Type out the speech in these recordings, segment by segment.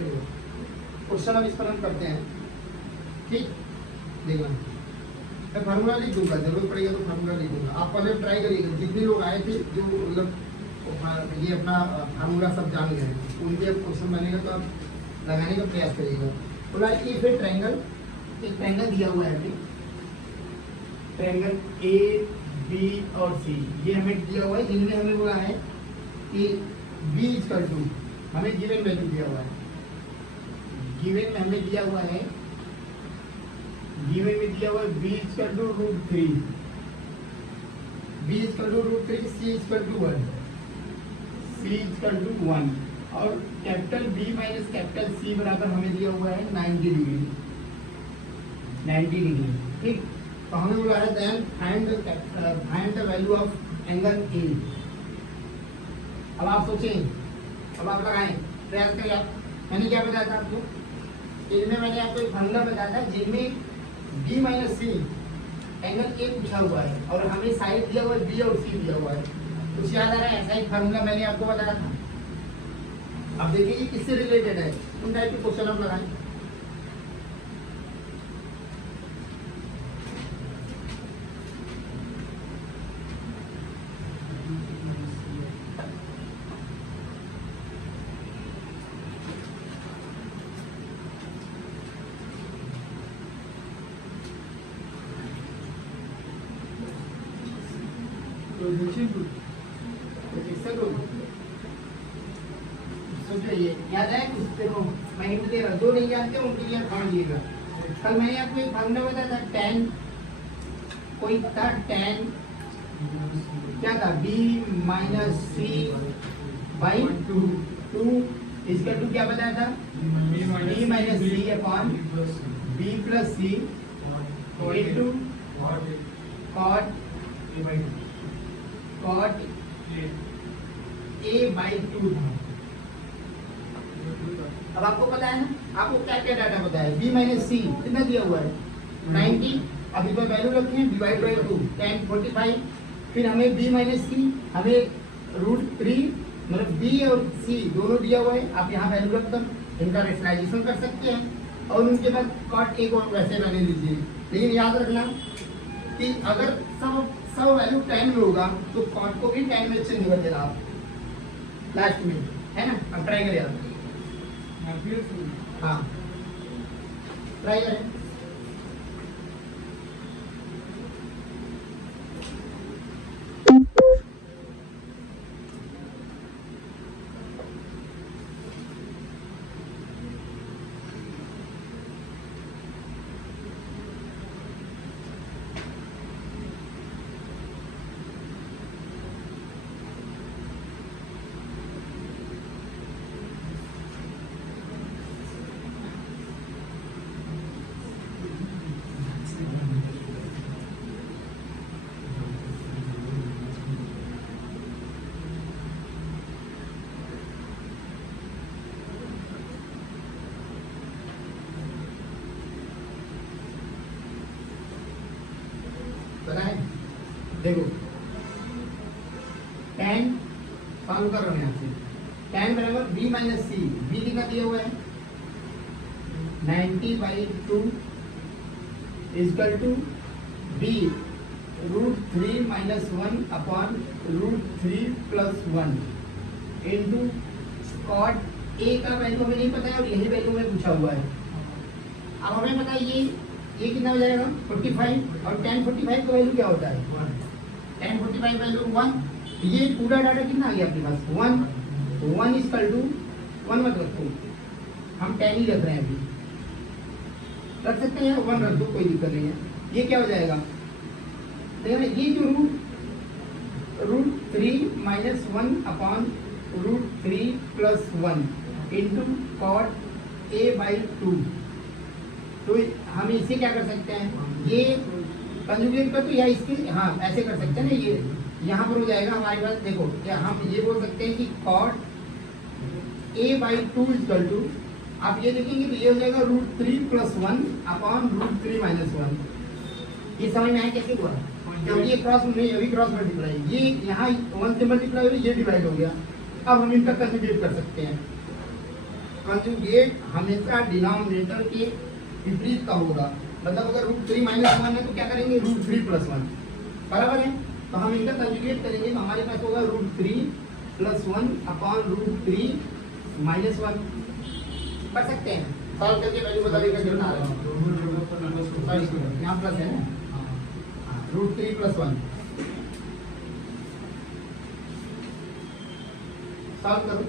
Question अब इस पर हम करते हैं। ठीक, देखना मैं फार्मूला लिख दूंगा, जरूरत पड़ेगा तो फार्मूला लिख दूंगा। आप पहले ट्राई करिएगा, जितने लोग आए थे जो मतलब ये अपना फार्मूला सब जान गए, उनके अब क्वेश्चन बनेगा तो आप लगाने का प्रयास करिएगा। बोला कि फिर ट्रायंगल, एक ट्रायंगल दिया हुआ है अभी, ट्रायंगल ए बी और सी, ये हमें दिया हुआ है, जिनमें हमें बोला है कि बी इक्वल टू, हमें गिवन वैल्यू दिया हुआ है, गिवन में हमें दिया हुआ है, गिवन में दिया हुआ है B equal to √3, B equal to √3, C equal to 1, C equal to 1 और capital B minus capital C बराबर हमें दिया हुआ है 90 डिग्री, 90 डिग्री। ठीक, तो हमें बोला है then find the value of angle A. अब आप सोचें, अब आप लगाएं, प्रयास करें आप। मैंने क्या बताया था आपको, इनमें मैंने आपको एक फार्मूला बताया था जिनमें B minus C angle A पूछा हुआ है और हमें साइड दिया हुआ है बी और सी दिया हुआ है। कुछ याद आ रहा है? ऐसा एक फार्मूला मैंने आपको बताया था। अब देखिए ये किससे रिलेटेड है, उन टाइप के क्वेश्चन आप लगाएं। ये याद है कुछ देखो, मैं हिंट दे रहा हूँ, जो नहीं जानते उनके लिए पढ़ लीजिएगा। कल मैंने आपको एक फार्मूला बताया था, tan, कोई था tan, क्या था, b माइनस सी बाई 2 इसका 2 क्या बताया था, b minus C upon b plus C into cot a by 2 था। अब आपको पता है ना, आपको क्या क्या डाटा पता है, b माइनस सी कितना दिया हुआ है 90, अभी पर वैल्यू रखे हैं डिवाइड बाई 2 10 45, फिर हमें b माइनस सी हमें √3 मतलब b और c दोनों दिया हुआ है। आप यहाँ वैल्यू रख कर इनका रेशनलाइजेशन कर सकते हैं और उनके बाद कॉट एक और वैसे रहने दीजिए। लेकिन याद रखना कि अगर सब वैल्यू 10 में होगा तो कॉट को भी 10 में चेंज कर देना आप लास्ट में, है ना। अब ट्राई करें आप, हाँ ट्राई करें। देखो tan सॉल्व कर रहे हैं यहाँ से, tan बराबर b माइनस सी, b कितना दिया हुआ है 90 by 2 equal to b √3 minus 1 upon √3 plus 1 into cot a का वैल्यू हमें नहीं पता है और यही वैल्यू में पूछा हुआ है। अब हमें पता है ये कितना हो जाएगा 45 और tan 45 का वैल्यू क्या होता है 1, tan 45 वैल्यू 1, ये पूरा डाटा कितना आ गया आपके पास 1 इक्वल टू 1 मत रखो, हम tan ही रख रहे हैं, अभी रख सकते हैं 1 रख दो, कोई दिक्कत नहीं है। ये क्या हो जाएगा, देखिए ये जो √3 minus 1 upon √3 plus 1 into cot a by 2, तो हम इसे क्या कर सकते हैं, ये कंजुगेट कर तो या इसके, हाँ ऐसे कर सकते हैं ना, ये यहाँ पर हो जाएगा हमारे पास। देखो क्या हम ये बोल सकते हैं कि cot a by 2 equal to, आप ये देखेंगे तो ये हो जाएगा √3 प्लस 1 अपॉन √3 माइनस 1। ये समझ में आया कैसे हुआ, क्योंकि ये क्रॉस नहीं, अभी क्रॉस मल्टीप्लाई, ये यहाँ 1 से मल्टीप्लाई हो, ये डिवाइड हो गया। अब हम इनका कंजुगेट कर सकते हैं, कंजुगेट हमेशा डिनोमिनेटर के विपरीत का होगा। मतलब अगर √3 - 1 है तो क्या करेंगे, √3 + 1 बराबर है। तो हम इनका कंजुगेट करेंगे तो हमारे पास होगा √3 + 1 अपॉन √3 - 1 कर सकते हैं। सॉल्व करके वैल्यू बता देगा जो आ रहा है। सॉरी यहाँ प्लस है ना, √3 + 1 सॉल्व करो।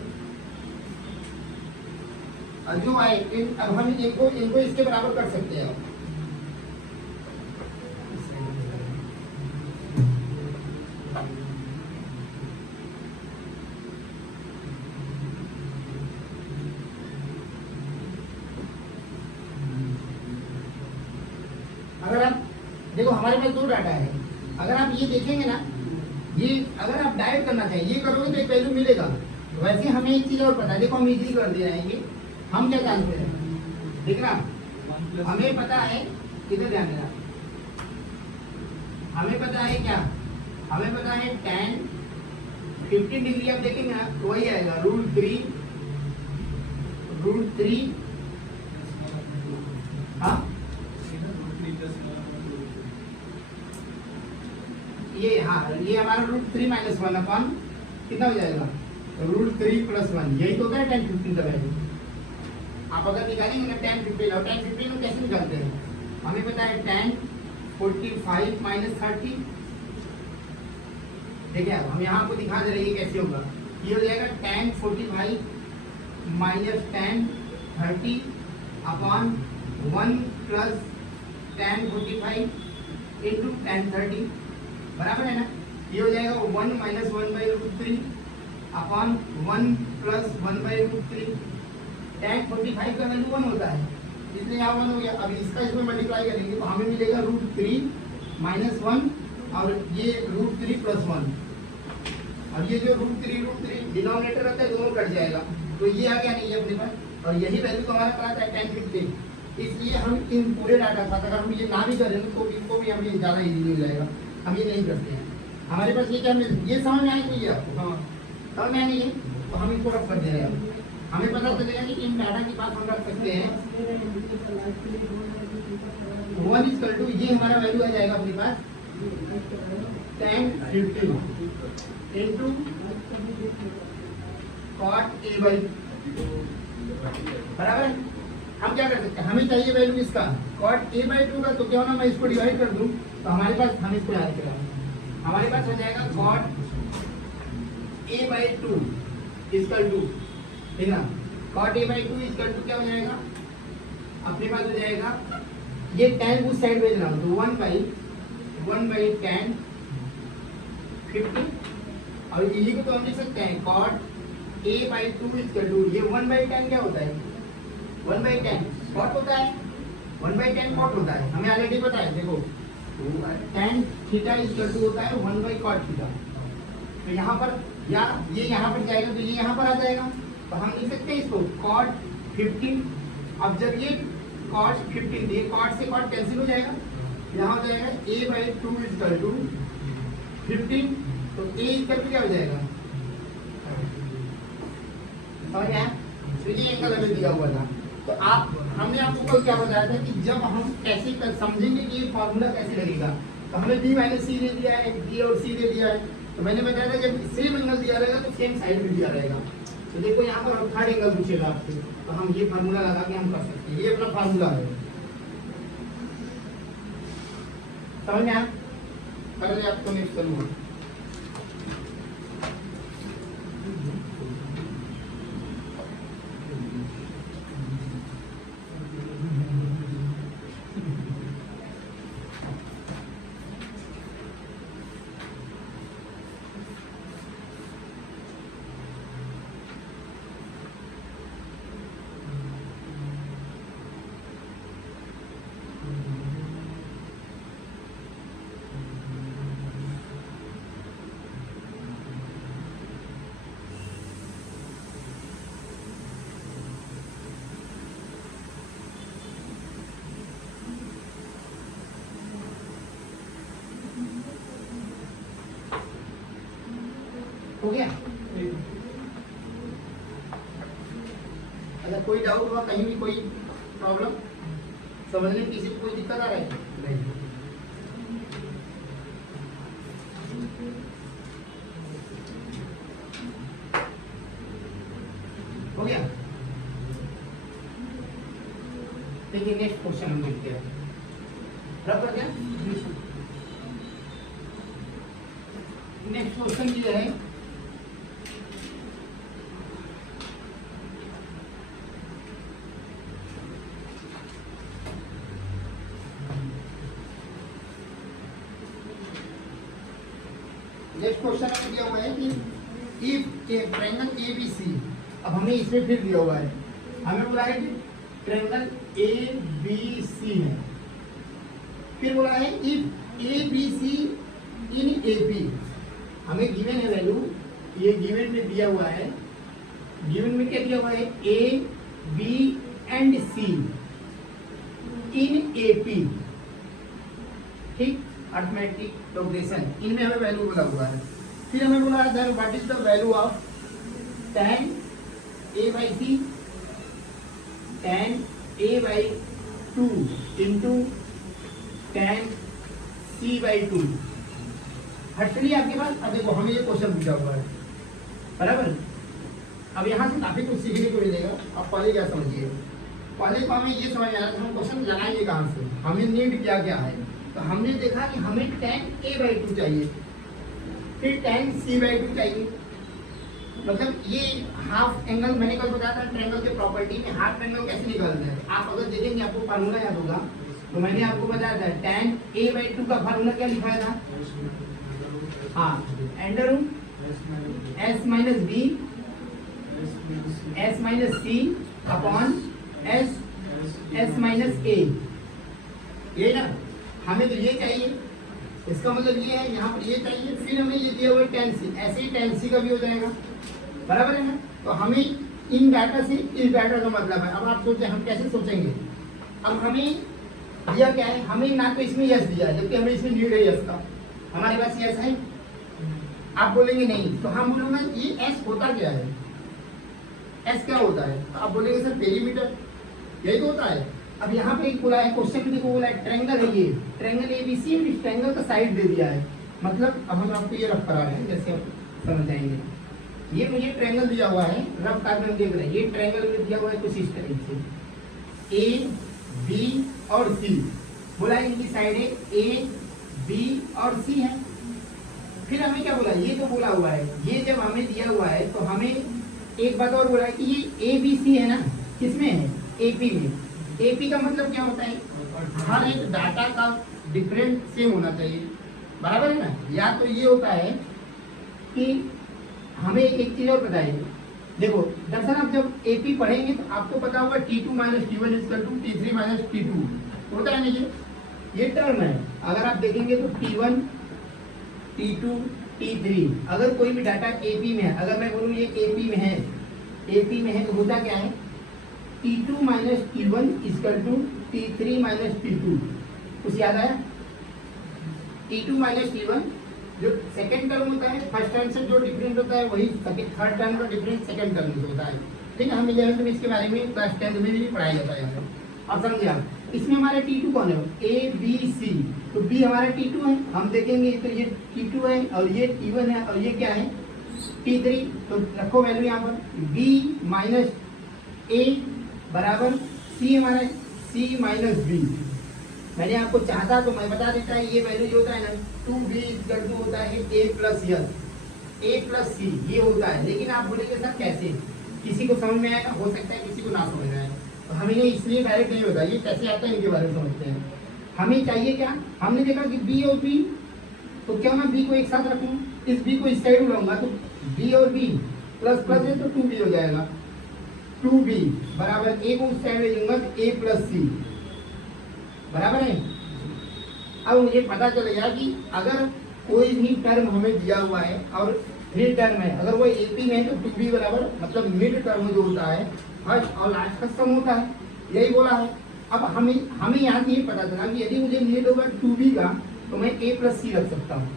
और जो आए अब हम इनको इसके बराबर कर सकते हैं। अगर आप देखो हमारे पास दो डाटा है, अगर आप ये देखेंगे ना, ये अगर आप डायरेक्ट करना चाहिए ये करोगे तो एक वैल्यू मिलेगा। वैसे हमें एक चीज और पता है, देखो हम इजीली कर दे रहे हैं। ये हम क्या जानते हैं, देख ना, हमें पता है, किधर ध्यान देना, हमें पता है क्या, हमें पता है tan 15 डिग्री आप देखेंगे ना तो वही आएगा √3 हाँ ये हमारा √3 - 1 अपॉन कितना हो जाएगा, √3 + 1 यही तो होता है tan 15 का वैल्यू। आप अगर निकालेंगे ना tan 15 और tan 15 को कैसे निकालते हैं, हमें पता है tan 45 - 30। देखिए हम यहाँ आपको दिखा दे रहे हैं कैसे होगा। ये हो जाएगा tan 45 - tan 30 upon 1 + tan 45 × tan 30 बराबर है ना। ये हो जाएगा 1 - 1/√3 अपॉन 1 + 1/√3। tan 45 का वैल्यू 1 होता है, इसलिए यहाँ 1 हो गया। अब इसका इसमें मल्टीप्लाई करेंगे तो हमें मिलेगा √3 - 1 और ये √3 + 1। अब ये जो √3 डिनोमिनेटर रहता है दोनों कट जाएगा, तो ये आ गया नहीं है अपने पास। और यही वैल्यू तो हमारा पता है tan 15, इसलिए हम इन पूरे डाटा के साथ अगर हम ये ना भी करें तो इनको भी हमें ज़्यादा ईजी हो जाएगा। हम ये नहीं करते हैं, हमारे पास ये क्या ये समझ में आई नहीं है आपको, हाँ समझ में आई नहीं है तो हम इसको रख कर दे रहे हैं। हमें पता चलेगा कि इन डाटा के पास हम रख सकते हैं 1 = ये हमारा वैल्यू आ जाएगा अपने पास tan 15 × cot A/2 बराबर है। हम क्या कर सकते हैं, हमें चाहिए वैल्यू इसका cot A/2 का, तो क्या होना, मैं इसको डिवाइड कर दूं तो हमारे पास, हम इसको याद करें, हमारे पास हो जाएगा cot A/2 = ठीक है ना। cot A/2 = क्या हो जाएगा, अपने पास हो जाएगा ये tan उस साइड भेज रहा हूँ तो 1/tan 50 और यही को तो हम लिख सकते हैं cot A/2 = ये 1/tan क्या होता है, 1/tan cot होता है, 1/tan cot होता है, हमें ऑलरेडी पता है। देखो tan थीटा = होता है 1/cot थीटा। तो यहाँ पर या ये यहाँ पर जाएगा तो ये यहाँ पर आ जाएगा, तो हम लिख सकते हैं इसको cot 15। अब जब ये cot 15 ये cot से cot कैंसिल हो जाएगा, यहाँ हो जाएगा A/2 = 15, तो A = क्या हो जाएगा, समझ आया। तो ये एंगल हमें दिया हुआ था, तो आप हमने आपको कल क्या बताया था कि जब हम कैसे समझेंगे कि ये फॉर्मूला कैसे लगेगा, तो हमें B - C दे दिया है, B और C दे दिया है, तो मैंने बताया था जब सेम एंगल दिया रहेगा तो सेम साइड में दिया रहेगा। तो देखो यहाँ पर थर्ड एंगल पूछेगा आपसे, तो हम ये फार्मूला लगा के हम कर सकते हैं, ये अपना फार्मूला है। समझ में आया, कर आपको नेक्स्ट करूँगा। अच्छा, कोई डाउट हुआ कहीं भी, कोई प्रॉब्लम समझने में किसी को कोई दिक्कत आ रहा है? नहीं। हो गया? देखिए नेक्स्ट क्वेश्चन हम देखते हैं। रब कर दिया? नेक्स्ट क्वेश्चन ये है, नेक्स्ट क्वेश्चन हमें दिया हुआ है कि इफ ए ट्रायंगल ABC, अब हमें इसमें फिर दिया हुआ है, हमें बोला है कि ट्रायंगल ABC है, फिर बोला है इफ ABC इन AP, हमें गिवन है वैल्यू, ये गिवन में दिया हुआ है, गिवन में क्या दिया हुआ है, A, B and C in AP, ठीक, अर्थमेटिक प्रोग्रेशन, इनमें हमें वैल्यू बोला हुआ है। फिर हमें बोला है what is the value of tan A/C, tan A/2 into tan C/2। Hatli आपके पास, अब देखो हमें ये क्वेश्चन पूछा हुआ है, बराबर। अब यहाँ से काफी कुछ सीखने को मिलेगा। अब पहले क्या समझिए, पहले तो हमें ये समझ आना था हम क्वेश्चन लगाएंगे कहाँ से, हमें नीड क्या क्या है। तो हमने देखा कि हमें tan A/2 चाहिए, फिर tan C/2 चाहिए, मतलब ये हाफ एंगल, मैंने कल बताया था ट्रायंगल के प्रॉपर्टी में हाफ एंगल कैसे निकालते हैं। आप अगर देखेंगे आपको फार्मूला याद होगा, तो मैंने आपको बताया था tan A/2 का फार्मूला क्या लिखा था, हाँ, under root S minus B S minus C upon S minus A, ये ना, हमें तो ये चाहिए, इसका मतलब ये है, यहाँ पर ये चाहिए, फिर हमें ये दिया हुआ tan C, ऐसे ही tan C का भी हो जाएगा, बराबर है ना। तो हमें इन डाटा से इस डाटा का मतलब है। अब आप सोचें हम कैसे सोचेंगे, अब हमें दिया क्या है, हमें ना तो इसमें यस दिया है, जबकि हमें इसमें नीड है यस का, हमारे पास यस है। आप बोलेंगे नहीं, तो हम बोलेंगे ये एस होता क्या है, एस क्या होता है, तो आप बोलेंगे सर पेरीमीटर, यही तो होता है। अब यहाँ पे एक बोला है क्वेश्चन में, देखो बोला है ट्रायंगल है, ये ट्रायंगल ABC है, इस ट्रायंगल का साइड दे दिया है, मतलब अब हम आपको ये रफ करा रहे हैं, जैसे आप समझ जाएंगे। ये मुझे ट्रायंगल दिया हुआ है, रफ करके हम देख रहे हैं, ये ट्रायंगल में दिया हुआ है कुछ इस तरह से, A, B और C, बोला है इनकी साइड है A, B और C है। फिर हमें क्या बोला, ये तो बोला हुआ है, ये जब हमें दिया हुआ है तो हमें एक बात और बोला है कि ये ABC है ना, किसमें है, AP में। AP का मतलब क्या होता है, हर एक डाटा का डिफरेंट सेम होना चाहिए, बराबर है ना। या तो ये होता है कि हमें एक चीज और बताइए, देखो दरअसल आप जब AP पढ़ेंगे तो आपको पता होगा T2 minus T1 equal to T3 minus T2, होता है ना, ये टर्म है। अगर आप देखेंगे तो T1, T2, T3, अगर कोई भी डाटा AP में है, अगर मैं बोलूँ ये AP में है तो होता क्या है, T2 minus T1 equal to T3 minus T2, कुछ याद आया। T2 माइनस T1 जो सेकेंड टर्म होता है, फर्स्ट टर्म से जो डिफरेंट होता है वही थर्ड टर्म का डिफरेंस सेकेंड टर्म से होता है, ठीक है। हम 11th में इसके बारे में क्लास 10th में भी पढ़ाया जाता है। अब समझिए आप, इसमें हमारा T2 कौन है, A, B, C, तो B हमारा T2 है, हम देखेंगे तो ये T2 है और ये T1 है और ये क्या है T3, तो रखो वैल्यू यहाँ पर, B माइनस A बराबर C हमारा C माइनस B। मैंने आपको चाहता तो मैं बता देता है, ये वैल्यू जो होता है ना 2B इक्वल टू होता है A प्लस C, ये होता है। लेकिन आप बोलेंगे सर कैसे, किसी को समझ में आएगा, हो सकता है किसी को ना समझ में आए, तो हमें इसलिए डायरेक्ट नहीं होता, ये कैसे आता है इनके बारे में समझते हैं। हमें चाहिए क्या, हमने देखा कि B और B, तो क्या मैं B को एक साथ रखूँ, इस B को इस साइड उड़ाऊंगा तो B और B प्लस प्लस है तो 2B हो जाएगा, 2B बराबर A को उस साइड ले जाऊंगा तो A प्लस C, बराबर है। अब मुझे पता चलेगा कि अगर कोई भी टर्म हमें दिया हुआ है और 3 टर्म है, अगर वो AP में है तो 2B बराबर, मतलब मिड टर्म जो होता है फर्स्ट और लास्ट का सम होता है, यही बोला है। अब हमें यहाँ से ये पता चला कि यदि मुझे नीड होगा 2B का तो मैं A प्लस C रख सकता हूँ,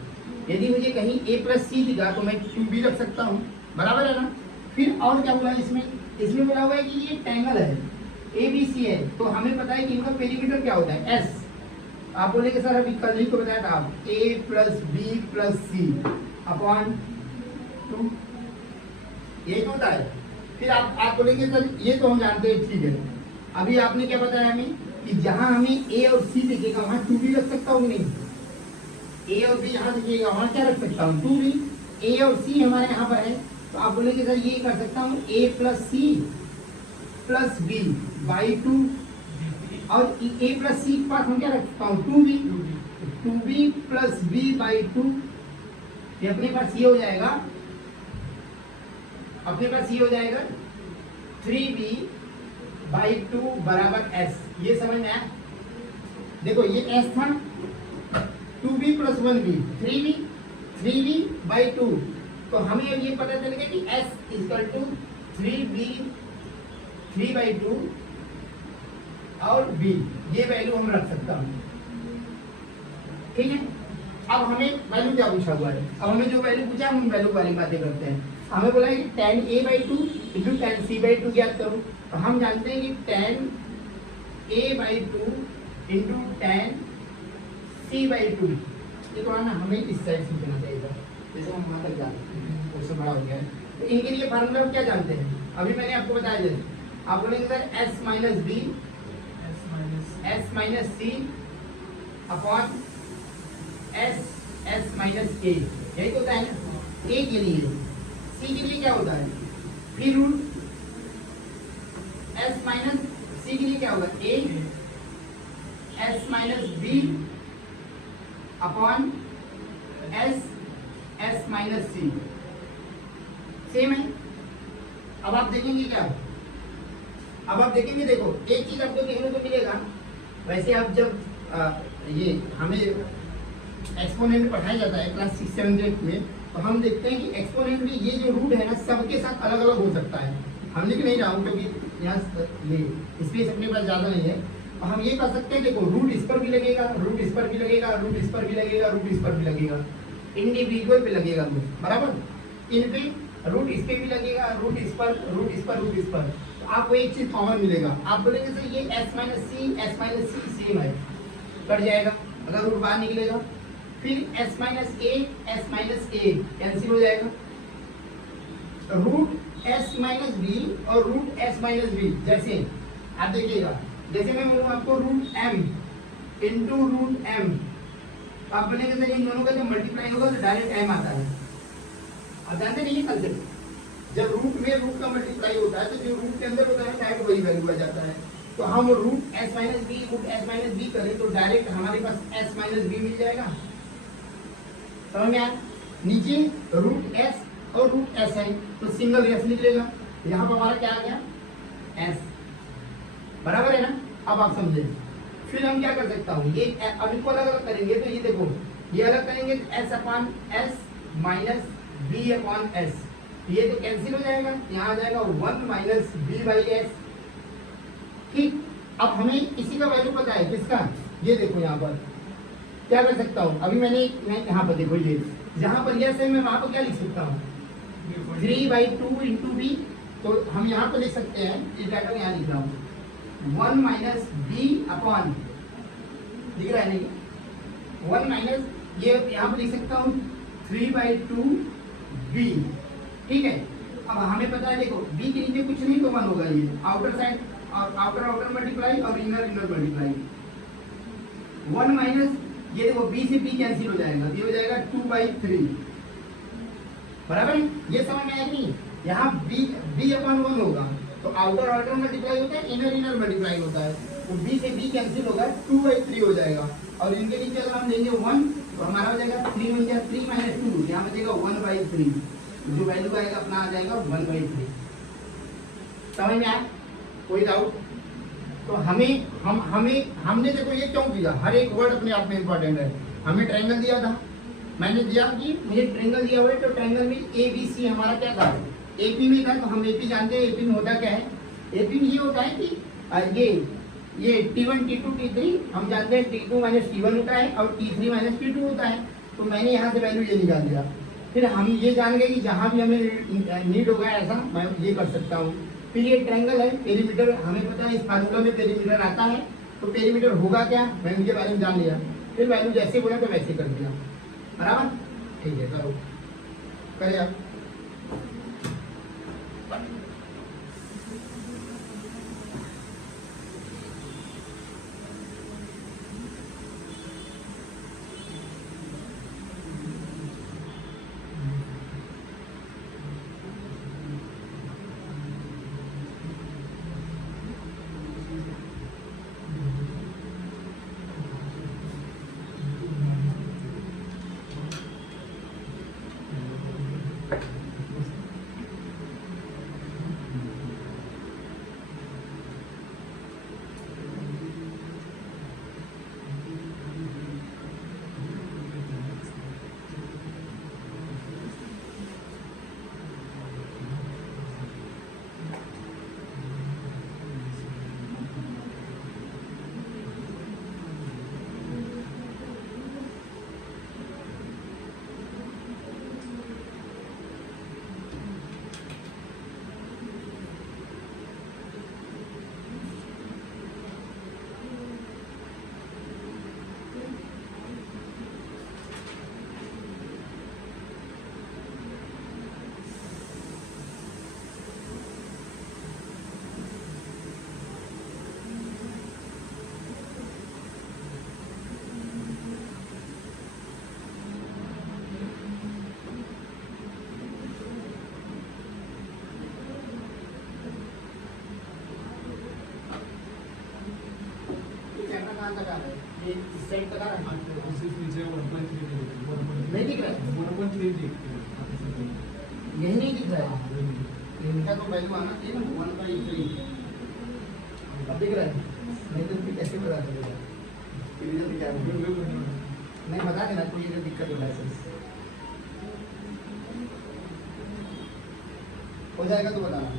यदि मुझे कहीं A प्लस C दिखा तो मैं 2B रख सकता हूँ, बराबर है ना। फिर और क्या बोला इसमें, इसमें बोला हुआ है कि ये ट्रायंगल है ए बी सी है, तो हमें पता है कि इनका पेरीमीटर क्या होता है एस। आप बोलेंगे सर अभी कल ही को बताया था आप ए प्लस बी प्लस सी अपॉन 2, ये तो होता है। फिर आप बोलेंगे सर ये तो हम जानते हैं, ठीक है। अभी आपने क्या बताया हमें कि जहां हमें ए और सी दिखेगा वहां 2 भी रख सकता हूँ नहीं, ए और बी जहां दिखेगा वहां क्या रख सकता हूँ 2 भी। ए और सी हमारे यहाँ पर है, तो आप बोलेंगे सर ये कर सकता हूँ a plus c plus b by 2, और ए प्लस सी के पास हम क्या रख सकता हूँ 2b, 2b plus b by 2। ये अपने पास ये हो जाएगा, अपने पास ये हो जाएगा 3b बाई 2 बराबर s। ये समझ में आया? देखो ये s था, 2b plus 1b 3b by 2, तो हमें अब ये पता चलेगा कि s इक्वल टू 3b 3/2 और b, ये वैल्यू हम रख सकता हूँ, ठीक है। अब हमें वैल्यू क्या पूछा हुआ है, अब हमें जो वैल्यू पूछा हम वैल्यू वाली बातें करते हैं। हमें बोला है कि tan a/2 into tan c/2 ज्ञात करो, तो हम जानते हैं कि tan a/2 into tan c/2, ये तो ना हमें इस साइड से लिखना चाहिए, जैसे हम वहाँ तक जानते हैं उससे बड़ा हो गया है। तो इनके लिए फार्मूला क्या जानते हैं, अभी मैंने आपको बताया, जैसे आप बोलेंगे sir s minus B s minus C upon s minus a, यही तो होता है ना। a के लिए, c के लिए क्या होता है, फिर रूट s माइनस c के लिए क्या होगा a s minus b upon s minus c, same है। अब आप देखेंगे क्या, अब आप देखेंगे, देखो एक चीज आपको देखने को मिलेगा, वैसे आप जब ये हमें एक्सपोनेंट पढ़ाया जाता है क्लास 6, 7, 8 में, तो हम देखते हैं कि एक्सपोनेंट में ये जो रूट है ना सबके साथ अलग अलग हो सकता है। हम लिख नहीं रहा हूँ क्योंकि यहाँ ये स्पेस अपने पास ज़्यादा नहीं है, तो हम ये कर सकते हैं, देखो रूट इस पर भी लगेगा, रूट इस पर भी लगेगा, रूट इस पर भी लगेगा, रूट इस पर भी लगेगा, इंडिविजुअल पे लगेगा रूट, बराबर। इन पे रूट इस पे भी लगेगा, रूट इस पर, रूट इस पर, रूट इस पर, तो आपको एक चीज कॉमन मिलेगा। आप बोलेंगे सर ये s माइनस सी सेम है, कट जाएगा अगर रूट बाहर निकलेगा, फिर s माइनस ए कैंसिल हो जाएगा, रूट s माइनस बी और रूट s माइनस बी, जैसे आप देखिएगा, जैसे मैं बोलूँ आपको root m into root m, आप बोलेंगे सर इन दोनों का जब मल्टीप्लाई होगा तो डायरेक्ट m आता है। आप जानते नहीं है कंसेप्ट, जब रूट में रूट का मल्टीप्लाई होता है तो जो रूट के अंदर होता है डायरेक्ट वही वैल्यू आ जाता है। तो हम root s minus B root s minus B करें तो डायरेक्ट हमारे पास s माइनस बी मिल जाएगा, समझ में आया? नीचे रूट s और रूट s है तो सिंगल s निकलेगा, यहाँ पर हमारा क्या आ गया s, बराबर है ना। अब आप समझे, फिर हम क्या कर सकता हूँ, ये अब इनको अलग अलग करेंगे, तो ये देखो ये अलग करेंगे s upon s minus b upon s, ये तो कैंसिल हो जाएगा, यहाँ आ जाएगा 1 माइनस बी बाई एस, ठीक। अब हमें इसी का वैल्यू पता है, किसका, ये देखो यहाँ पर क्या कर सकता हूँ, अभी मैं यहाँ पर देखो ये जहाँ पर यस है मैं वहाँ पर क्या लिख सकता हूँ 3/2 इंटू बी, तो हम यहाँ पर लिख सकते हैं, इस डाटा को यहाँ लिख रहा हूँ 1 माइनस बी अपॉन, दिख रहा है नहीं, 1 माइनस, ये यहाँ पर लिख सकता हूँ 3/2 बी, ठीक है। अब हमें पता है, देखो b के नीचे कुछ नहीं तो 1 होगा, ये आउटर साइड और आउटर मल्टीप्लाई और इनर मल्टीप्लाई, 1 माइनस, ये देखो b से b कैंसिल हो जाएगा, ये हो जाएगा 2/3, बराबर। ये समझ में आया नहीं, यहाँ b अपॉन 1 होगा तो आउटर मल्टीप्लाई होता है, इनर मल्टीप्लाई होता है, तो b से b कैंसिल होगा, 2/3 हो जाएगा, और इनके नीचे अगर हम देंगे 1 तो हमारा हो जाएगा 3 माइनस 2, यहाँ बचेगा 1/3, जो वैल्यू आएगा अपना आ जाएगा 1/3, समझ में आया? कोई डाउट? तो हमने देखो ये क्यों किया, हर एक वर्ड अपने आप में इंपॉर्टेंट है। हमें ट्रायंगल दिया था, मैंने दिया कि मुझे ट्रायंगल दिया हुआ है, तो ट्रायंगल में ABC हमारा क्या था, AP में था, तो हम AP जानते हैं AP में होता क्या है, AP में ये होता है कि ये T1 T2 T3 हम जानते हैं, T2 माइनस T1 होता है और T3 माइनस T2 होता है, तो मैंने यहाँ से वैल्यू ये निकाल दिया। फिर हम ये जान गए कि जहाँ भी हमें नीड होगा ऐसा मैं ये कर सकता हूँ, फिर ये ट्रायंगल है, पेरीमीटर हमें पता है, इस फार्मूला में पेरीमीटर आता है, तो पेरीमीटर होगा क्या, मैं उनके बारे में जान लिया, फिर वैल्यू जैसे बोला तो वैसे कर दिया, बराबर। ठीक है, करो, करें आप। कहाँ तक आ रहा है, ये इस साइड तक आ रहा है, नीचे 1.3 नहीं दिख रहा है, 1.3 यही नहीं दिख रहा है, इनका तो वैल्यू आना चाहिए ना 1/3, अब दिख रहा है, नहीं तो फिर कैसे बता देगा, रीजन क्या है, नहीं बता देना कोई अगर दिक्कत हो लाइसेंस हो जाएगा तो बताना।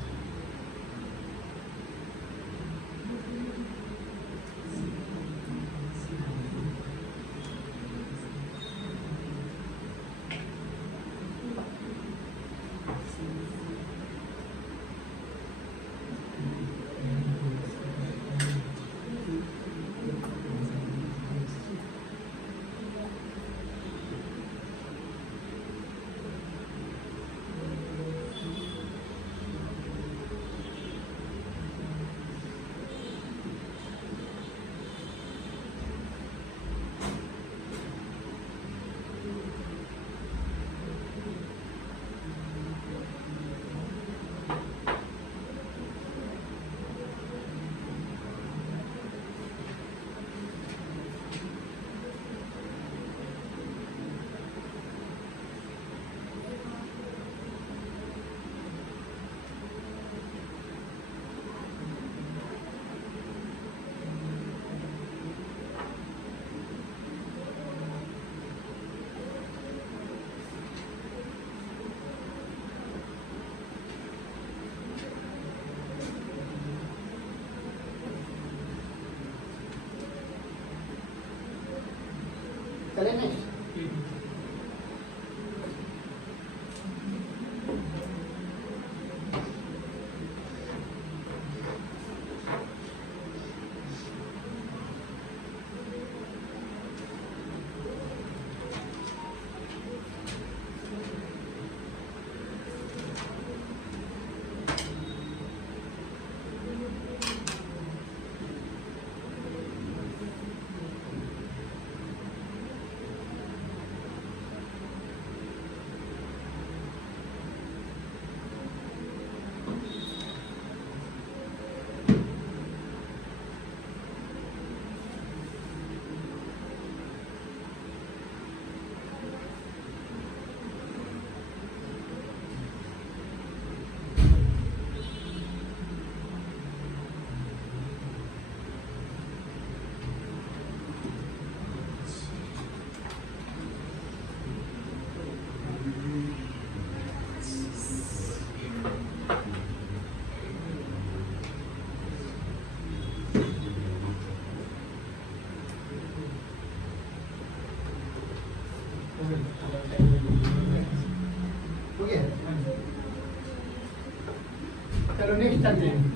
चलो नेक्स्ट चलते हैं।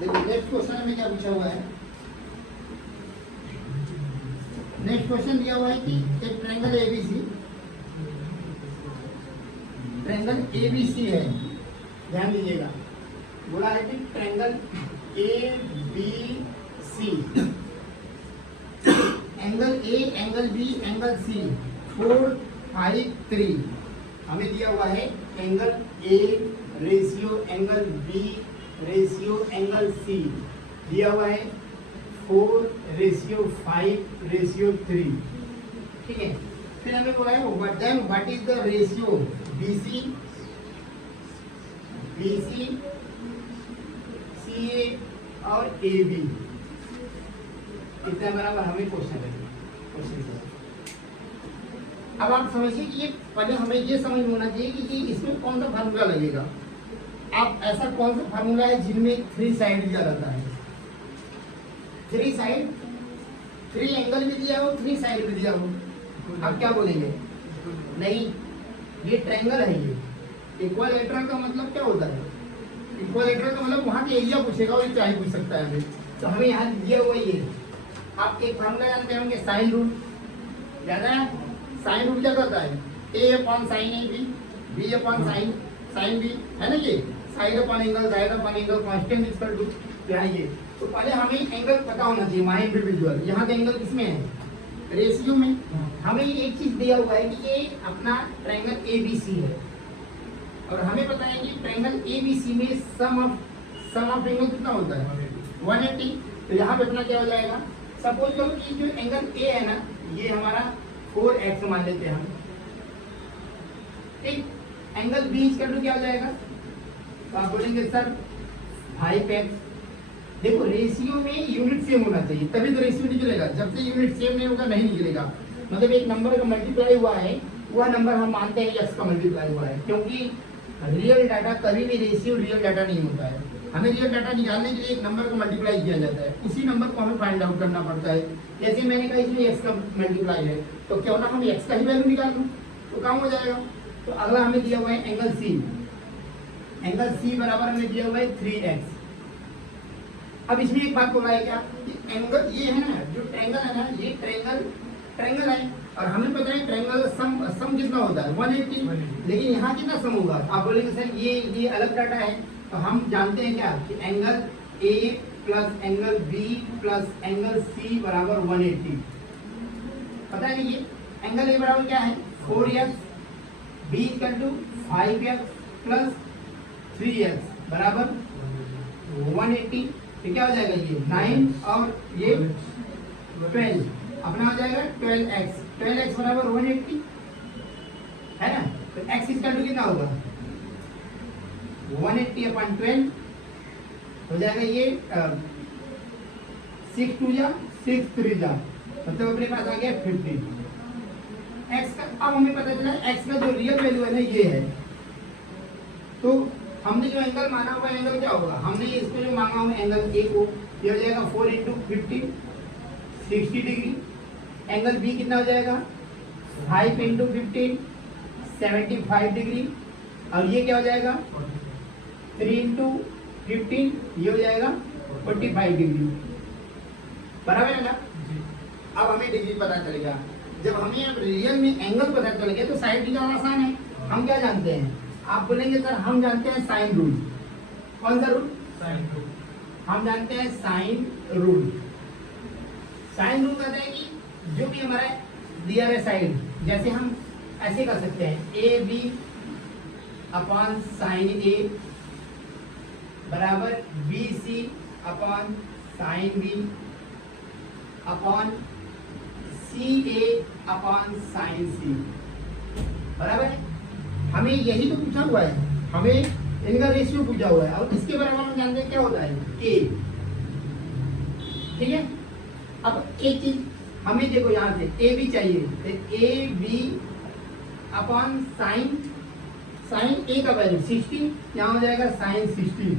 देखो नेक्स्ट क्वेश्चन में क्या पूछा हुआ है। नेक्स्ट क्वेश्चन दिया हुआ है कि एक ट्रायंगल एबीसी, ट्रायंगल एबीसी है, ध्यान दीजिएगा। बोला है कि triangle ABC, angle A, angle B, angle C 4 5 3। हमें दिया हुआ है angle A ratio angle B ratio angle C, दिया हुआ है 4:5:3। ठीक है, फिर हमें बोला है what is the ratio BC CA और एबी, कितना बराबर, हमें क्वेश्चन है। अब आप समझिए कि ये पहले हमें ये समझ में होना चाहिए कि इसमें कौन सा फार्मूला लगेगा। आप ऐसा कौन सा फार्मूला है जिनमें 3 साइड दिया रहता है, 3 साइड, 3 एंगल भी दिया हो, 3 साइड भी दिया हो, आप क्या बोलेंगे? नहीं, ये ट्रायंगल है। ये इक्विलैटरल का मतलब क्या होता है? इक्विलैटरल का मतलब वहाँ के एरिया पूछेगा और चाहे पूछ सकता है हमें। तो हमें यहाँ दिया हुआ ये, आप एक फार्मूला जानते होंगे साइन रूल, ज्यादा है। साइन रूल क्या करता है? A/sin AB, B/sin B, है ना। ये side upon angle constant equal to क्या है ये। तो पहले हमें एंगल पता होना चाहिए वहाँ इंडिविजुअल। यहाँ का एंगल किसमें है? रेशियो में। हमें एक चीज दिया हुआ है कि ये अपना ट्रायंगल ABC है और हमें पता है कि ट्रायंगल ABC में सम ऑफ एंगल कितना होता है? 180। तो यहाँ पे अपना क्या हो जाएगा? सपोज करो कि जो एंगल A है ना, ये हमारा 4x मान लेते हैं हम। ठीक, एंगल B इक्वल टू क्या हो जाएगा? तो आप बोलेंगे सर 5x। देखो रेशियो में यूनिट सेम होना चाहिए तभी तो रेशियो निकलेगा। जब से यूनिट सेम नहीं होगा नहीं निकलेगा। मतलब एक नंबर का मल्टीप्लाई हुआ है, वह नंबर हम मानते हैं x का मल्टीप्लाई हुआ है, क्योंकि रियल डाटा कभी भी रेशियो रियल डाटा नहीं होता है। हमें रियल डाटा निकालने के लिए एक नंबर को मल्टीप्लाई किया जाता है, उसी नंबर को हमें फाइंड आउट करना पड़ता है। जैसे मैंने कहा इसमें x का मल्टीप्लाई है, तो क्यों ना हम x का ही वैल्यू निकाल लूं, तो काम हो जाएगा। तो अगला हमें दिया हुआ है एंगल C। एंगल C बराबर हमें दिया हुआ है 3x। अब इसमें एक बात बोला है क्या कि एंगल ये है ना, जो ट्रायंगल है ना, ये ट्रायंगल है और हमें पता है ट्रायंगल सम कितना होता है? 180। लेकिन यहाँ कितना सम होगा? आप बोलेंगे सर ये अलग डाटा है। तो हम जानते हैं क्या कि angle A plus angle B plus angle C बराबर 180। पता है ये एंगल A बराबर क्या है? 4x, B equal to 5x plus 3x बराबर 180। तो क्या हो जाएगा? ये 9 और ये 12 अपना हो जाएगा 12x बराबर 180, है ना। तो x इक्वल टू कितना होगा? 180/12 हो जाएगा ये 6 2 जा 6 3 जा, मतलब अपने पास आ गया 50। x का अब हमें पता चला x का जो रियल वैल्यू है ना ये है। तो हमने जो एंगल माना हुआ एंगल क्या होगा? हमने इसको जो मांगा हुआ एंगल A को, ये हो जाएगा 4 × 50 60 डिग्री। एंगल B कितना हो जाएगा? 5 × 15 75 डिग्री। और ये क्या हो जाएगा? 3 × 15 ये हो जाएगा 45 डिग्री। बराबर है ना। अब हमें डिग्री पता चलेगा। जब हमें अब रियल में एंगल पता चल गया तो साइड निकालना आसान है। हम क्या जानते हैं? आप बोलेंगे सर हम जानते हैं साइन रूल। कौन सा रूल? Sine rule. हम जानते हैं साइन रूल। साइन रूल कहता है कि जो भी हमारा दिया है साइड, जैसे हम ऐसे कर सकते हैं AB/sin A बराबर BC/sin B upon CA/sin C बराबर है। हमें यही तो पूछा हुआ है, हमें इनका रेशियो पूछा हुआ है और इसके बराबर हम जानते हैं क्या होता है? K। ठीक है, अब एक चीज हमें देखो यहाँ से ए बी चाहिए, तो a B upon sine, sine a का वैल्यू 60, यहाँ हो जाएगा साइन 60।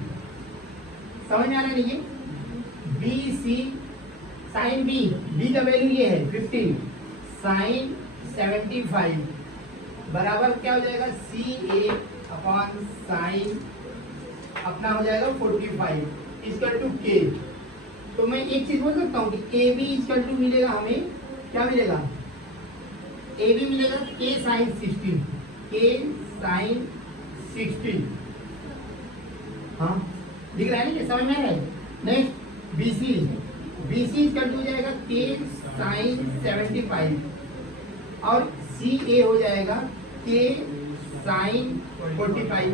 समझ में आ रहा है? ये B C sine B, B का वैल्यू ये है 15, साइन 75 बराबर क्या हो जाएगा सी ए अपॉन साइन अपना हो जाएगा 45 इक्वल टू के। तो मैं एक चीज बोल सकता हूँ कि ए बी इक्वल टू मिलेगा हमें, क्या मिलेगा? ए बी मिलेगा के साइन 60, के साइन 60। हाँ दिख रहा है ना, समझ में आ रहा है? Next B C, B C equal to हो जाएगा के साइन 75 और सी ए हो जाएगा के साइन 45।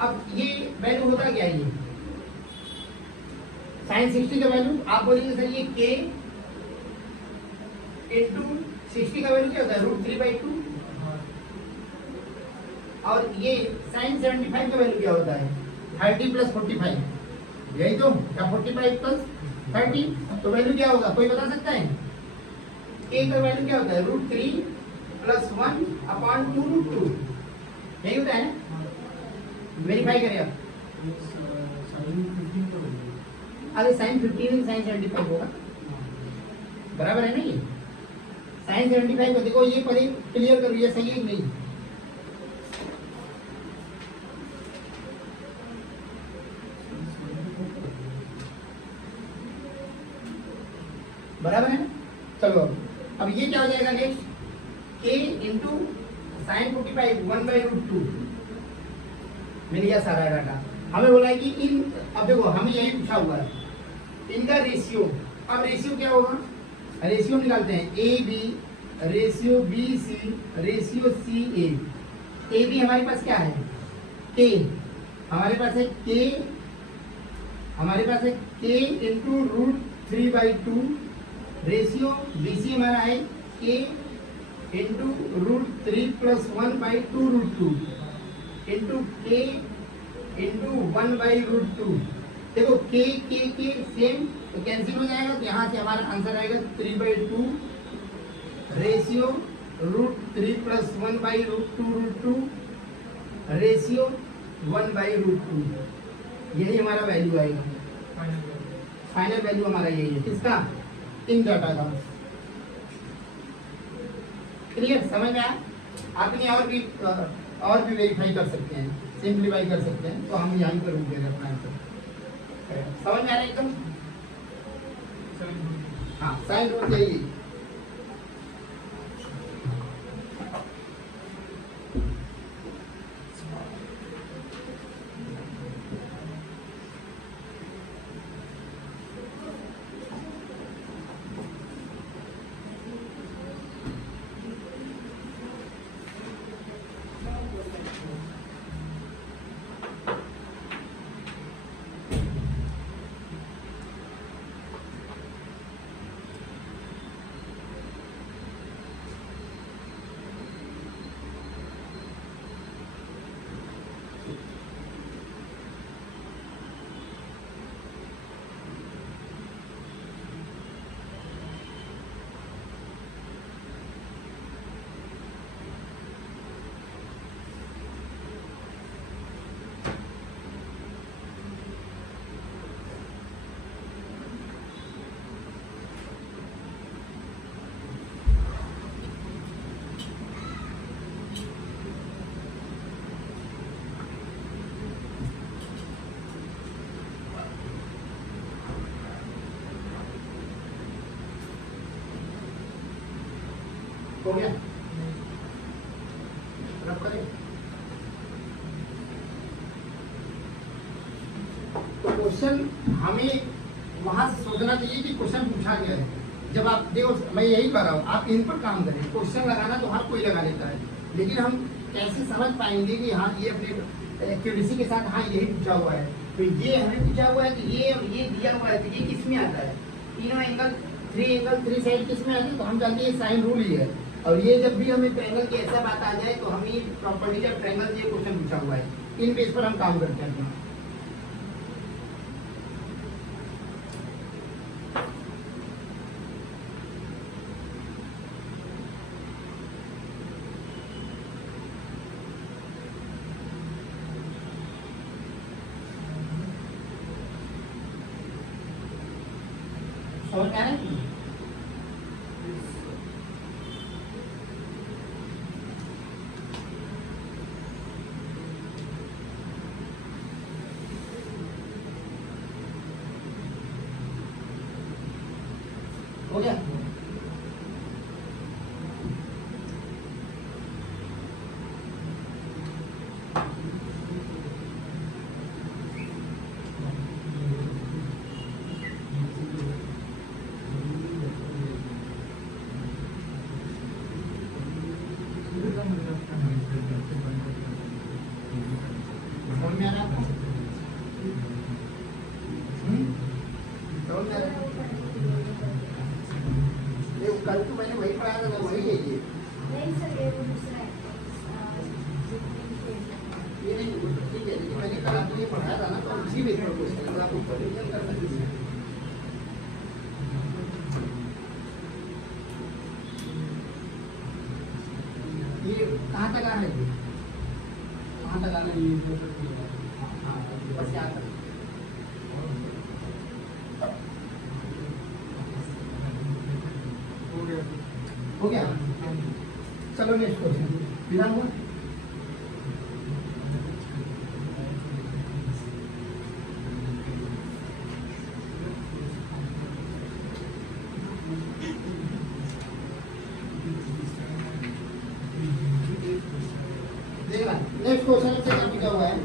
अब ये वैल्यू होता क्या है? ये साइन 60 का वैल्यू आप बोलेंगे सर ये के इंटू 60 का वैल्यू क्या होता है? √3/2। और ये साइन 75 का वैल्यू क्या होता है? 30 + 45, यही तो क्या? 45 + 30, तो वैल्यू क्या होगा? कोई बता सकता है? के का वैल्यू क्या होता है? √3 + 1/2√2, यही होता है ना? वेरीफाई करें आप। अरे साइन 15 साइन 75 होगा, बराबर है ना? ये साइन 75 को देखो, ये पहले क्लियर करो, ये सही है कि नहीं? बराबर है ना? चलो अब ये क्या हो जाएगा नेक्स्ट? के इंटू साइन 45 1/√2 मिल गया सारा डाटा। हमें बोला है कि इन, अब देखो हमें यही पूछा हुआ है इनका रेशियो। अब रेशियो क्या होगा? रेशियो निकालते हैं, A B ratio B C ratio C A B हमारे पास क्या है? के, हमारे पास है के, हमारे पास है के इंटू √3/2 रेशियो बी सी हमारा है के इंटू √3 + 1/2√2 इंटू के इंटू 1/√2। देखो के सेम तो कैंसिल हो जाएगा, तो यहाँ से हमारा आंसर आएगा 3/2 रेशियो √3 + 1/√2√2 रेशियो 1/√2। यही हमारा वैल्यू आएगा, फाइनल वैल्यू हमारा यही है। किसका? इन डाटा का। क्लियर? समझ में आया? आपने और भी वेरीफाई कर सकते हैं, सिंप्लीफाई कर सकते हैं, तो हम यहीं पर रुक गए अपना आंसर। समझ में आ रहा है एकदम? हाँ, साइन रूल यही। हो गया? रब करें। तो क्वेश्चन हमें वहां से सोचना चाहिए कि क्वेश्चन पूछा गया है। जब आप देखो, मैं यही कह रहा हूँ, आप इन पर काम करें। क्वेश्चन लगाना तो हर कोई लगा लेता है, लेकिन हम कैसे समझ पाएंगे कि हाँ ये अपने एक्यूरेसी के साथ हाँ यही पूछा हुआ है। तो ये हमें पूछा हुआ है कि ये दिया हुआ है, तो ये किस में आता है? तीनों एंगल, 3 साइड किस में आती है? तो हम जानते हैं साइन रूल ही है। और ये जब भी हमें ट्रायंगल की ऐसा बात आ जाए तो हम ये प्रॉपर्टी ऑफ ट्रायंगल ये क्वेश्चन पूछा हुआ है, इन बेस पर हम काम करते हैं। समझ में आ रहा है? हो गया? समझ में आ रहा है आपको? समझ में आ रहा है? ये कल तो मैंने वही पढ़ाया था, वही है ये। नहीं सर, ये वो दूसरा है। ये नहीं वो तो ठीक है, लेकिन मैंने कल आपको ये पढ़ाया था ना, तो उसी में थोड़ा क्वेश्चन अगर आपको रिवीजन कर सकते हैं। ये कहाँ तक आ रहा है? कहाँ तक आ रहा है? हाँ, बस यहाँ तक। हो गया। हो गया? चलो नेक्स्ट क्वेश्चन। बिना हुआ? देखना नेक्स्ट क्वेश्चन से क्या हुआ है,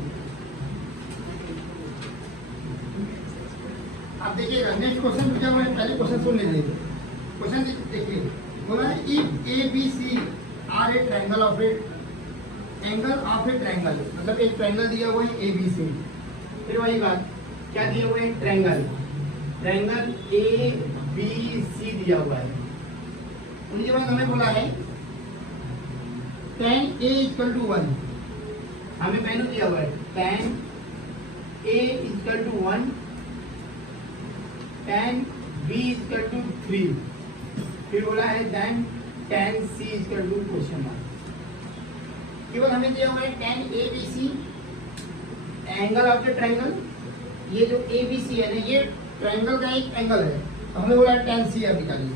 आप देखिएगा नेक्स्ट क्वेश्चन क्या हुआ है, पहले क्वेश्चन सुन लीजिए। क्वेश्चन देखिए, बोला है if A B C are a triangle of a triangle, मतलब एक ट्रायंगल दिया हुआ है ए बी सी। फिर वही बात, क्या दिया हुआ है? ट्रायंगल ए बी सी दिया हुआ है। उनके बाद हमें बोला है tan A इक्वल टू 1, हमें वैल्यू दिया हुआ है tan A equal to 1, tan B equal to 3, फिर बोला है then tan C equal to question mark. केवल हमें दिया हुआ है tan ABC angle of the triangle. ये जो ABC है ना, ये ट्रायंगल का एक एंगल है, तो हमें बोला है tan C अब निकालिए।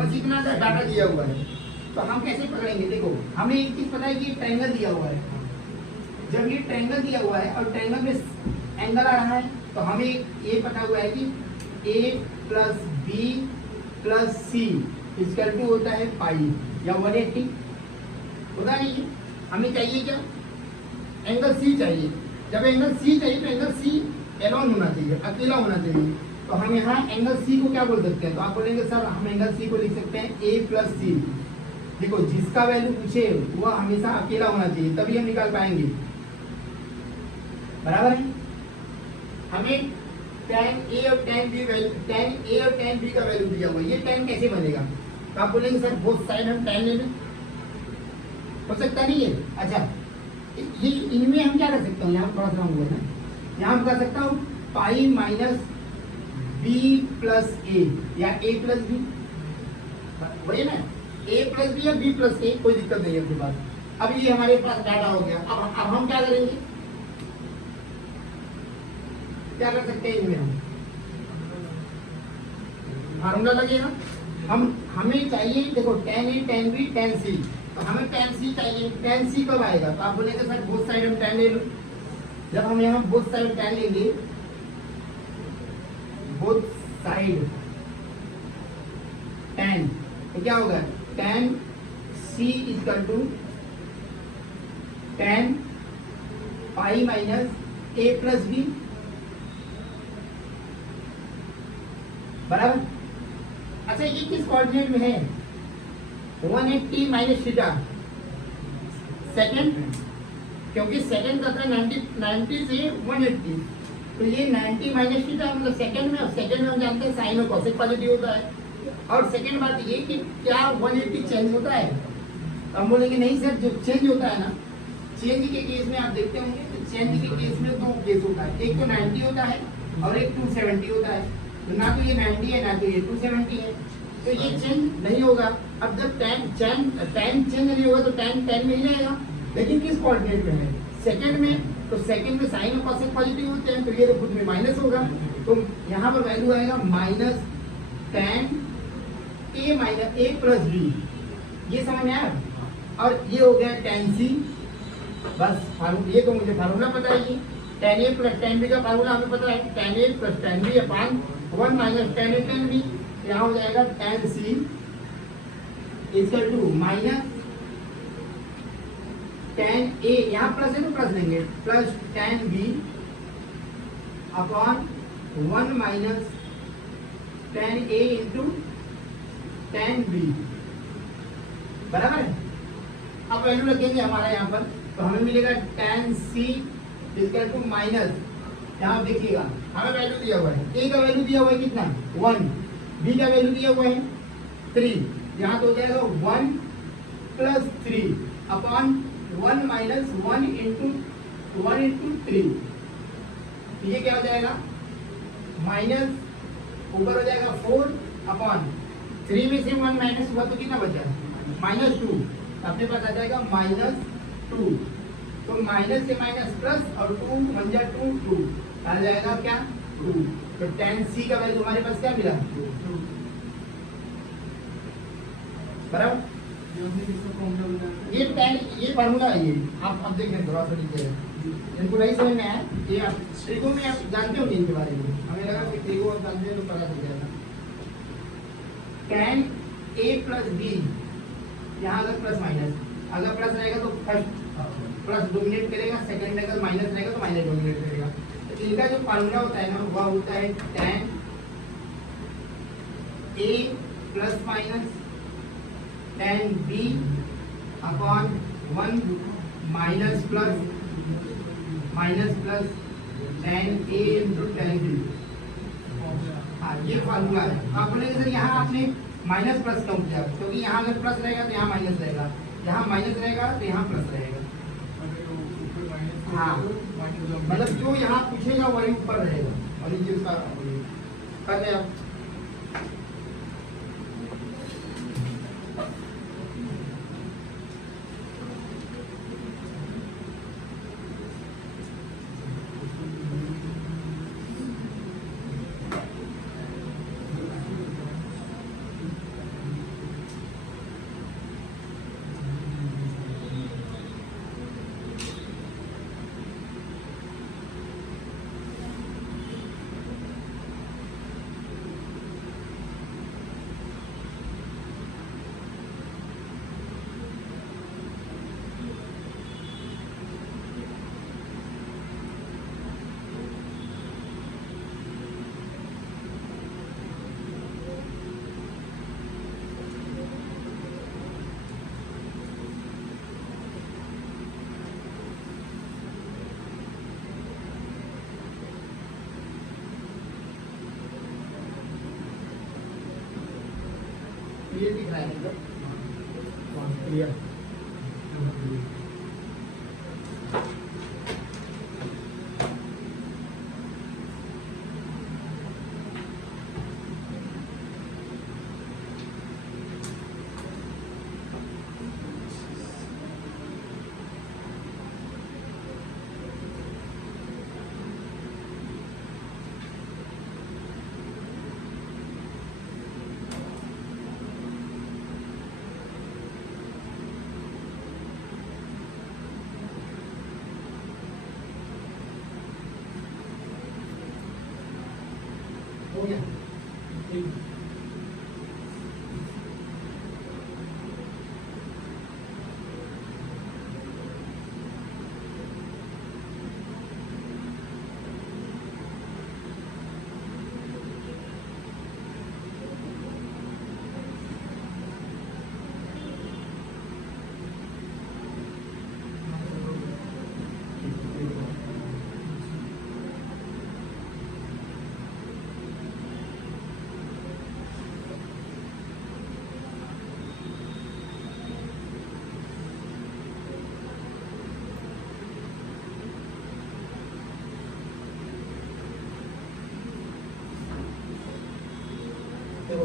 बस इतना सा डाटा दिया हुआ है, तो हम कैसे पकड़ेंगे? देखो हमें एक चीज पता है कि ट्रायंगल दिया हुआ है। जब ये ट्रायंगल दिया हुआ है और ट्रायंगल में एंगल आ रहा है, तो हमें ये पता हुआ है कि a plus B plus C equal to होता है पाई या 180 होता नहीं है। हमें चाहिए क्या? एंगल सी चाहिए। जब एंगल सी चाहिए तो एंगल सी एलोन होना चाहिए, अकेला होना चाहिए। तो हम यहाँ एंगल सी को क्या बोल सकते हैं? तो आप बोलेंगे सर हम एंगल सी को लिख सकते हैं a प्लस सी। देखो जिसका वैल्यू पूछे वो हमेशा अकेला होना चाहिए, तभी हम निकाल पाएंगे। बराबर है? हमें tan A और tan B का वैल्यू दिया हुआ है, ये tan कैसे बनेगा? तो आप बोलेंगे सर बोथ साइड हम tan ले लें, हो सकता नहीं है। अच्छा ये इनमें हम क्या कर सकते हैं? यहाँ थोड़ा सा हुआ है ना, यहाँ हम कर सकता हूँ पाई माइनस b प्लस ए या a प्लस बी, वही ना, a प्लस बी या b प्लस ए, कोई दिक्कत नहीं है अपने पास। अब ये हमारे पास डाटा हो गया। अब हम क्या करेंगे? क्या कर सकते हैं इनमें? हम फार्मूला लगेगा। हमें चाहिए, देखो tan A tan B tan C, तो हमें tan C चाहिए। tan C कब आएगा? तो आप बोलेंगे सर बोथ साइड हम tan ले लो। जब हम यहाँ बोथ साइड tan लेंगे, बोथ साइड tan, तो क्या होगा? tan C equal to tan pi minus a plus B, बराबर। अच्छा ये किस कोऑर्डिनेट में है? 180 माइनस थीटा सेकंड, क्योंकि सेकंड का था 90 से 180, तो ये 90 माइनस थीटा मतलब सेकंड में। और सेकंड में हम जानते हैं साइन और कोसेक पॉजिटिव होता है। और सेकंड बात ये कि क्या 180 चेंज होता है? तो हम बोलेंगे नहीं सर, जो चेंज होता है ना, चेंज के केस में आप देखते होंगे तो चेंज के केस में दो केस होता है, एक तो 90 होता है और एक 270 होता है। तो ना तो ये 90 है ना तो ये 270 है, तो ये चेंज नहीं होगा। अब जब tan चेंज नहीं होगा तो tan में ही रहेगा। लेकिन किस कोऑर्डिनेट में है? सेकंड में। तो सेकंड में साइन और कोसेक पॉजिटिव होते हैं, तो ये तो खुद में माइनस होगा। तो तो यहाँ पर वैल्यू आएगा माइनस टेन ए माइनस ए प्लस बी, ये समझ में आया। और ये हो गया टेन सी, बस ये तो मुझे फार्मूला पता है। Ten a plus ten b का फार्मूला हमें पता है, ten a plus ten b upon one minus ten a ten b. यहाँ हो जाएगा ten C equal to minus ten a, यहाँ प्लस है तो प्लस लेंगे, plus ten b upon one minus ten a into ten b, बराबर है। अब वैल्यू रखेंगे हमारा यहाँ पर, तो हमें मिलेगा tan C equal to minus, यहाँ देखिएगा हमें वैल्यू दिया हुआ है, ए का वैल्यू दिया हुआ है कितना 1, बी का वैल्यू दिया हुआ है 3, यहाँ तो हो जाएगा 1 प्लस 3 अपॉन 1 माइनस 1 इंटू 3, ये क्या हो जाएगा माइनस, ऊपर हो जाएगा 4 अपॉन 3 में से 1 माइनस हुआ तो कितना बचा -2, अपने पास आ जाएगा -2। तो माइनस से माइनस प्लस और 2 1 जा 2 आ जाएगा क्या 2। तो टेन सी का वैल्यू हमारे पास क्या मिला, बराबर। ये फार्मूला है, ये आप अब देखें थोड़ा सा लीजिएगा, इनको नहीं समझ में आया, ये आप ट्रिको में आप जानते होंगे इनके बारे में, हमें लगा कि ट्रिको आप जानते हैं तो पता चल जाएगा। टेन ए प्लस बी, यहाँ अगर प्लस माइनस, अगर प्लस रहेगा तो फर्स्ट प्लस डोमिनेट करेगा, सेकंड अगर माइनस रहेगा तो माइनस डोमिनेट करेगा। तो इनका जो फार्मूला होता है ना वह होता है ten a plus minus ten b upon 1 minus plus ten a into ten b. हाँ, ये फार्मूला है। आपने सर यहाँ आपने माइनस प्लस कम किया, क्योंकि यहाँ अगर प्लस रहेगा तो यहाँ माइनस रहेगा, यहाँ माइनस रहेगा तो यहाँ प्लस रहेगा। हाँ, मतलब जो यहाँ पूछेगा वही ऊपर रहेगा, और नीचे उसका कर दे आप। ये दिख रहा है क्लियर। हो गया।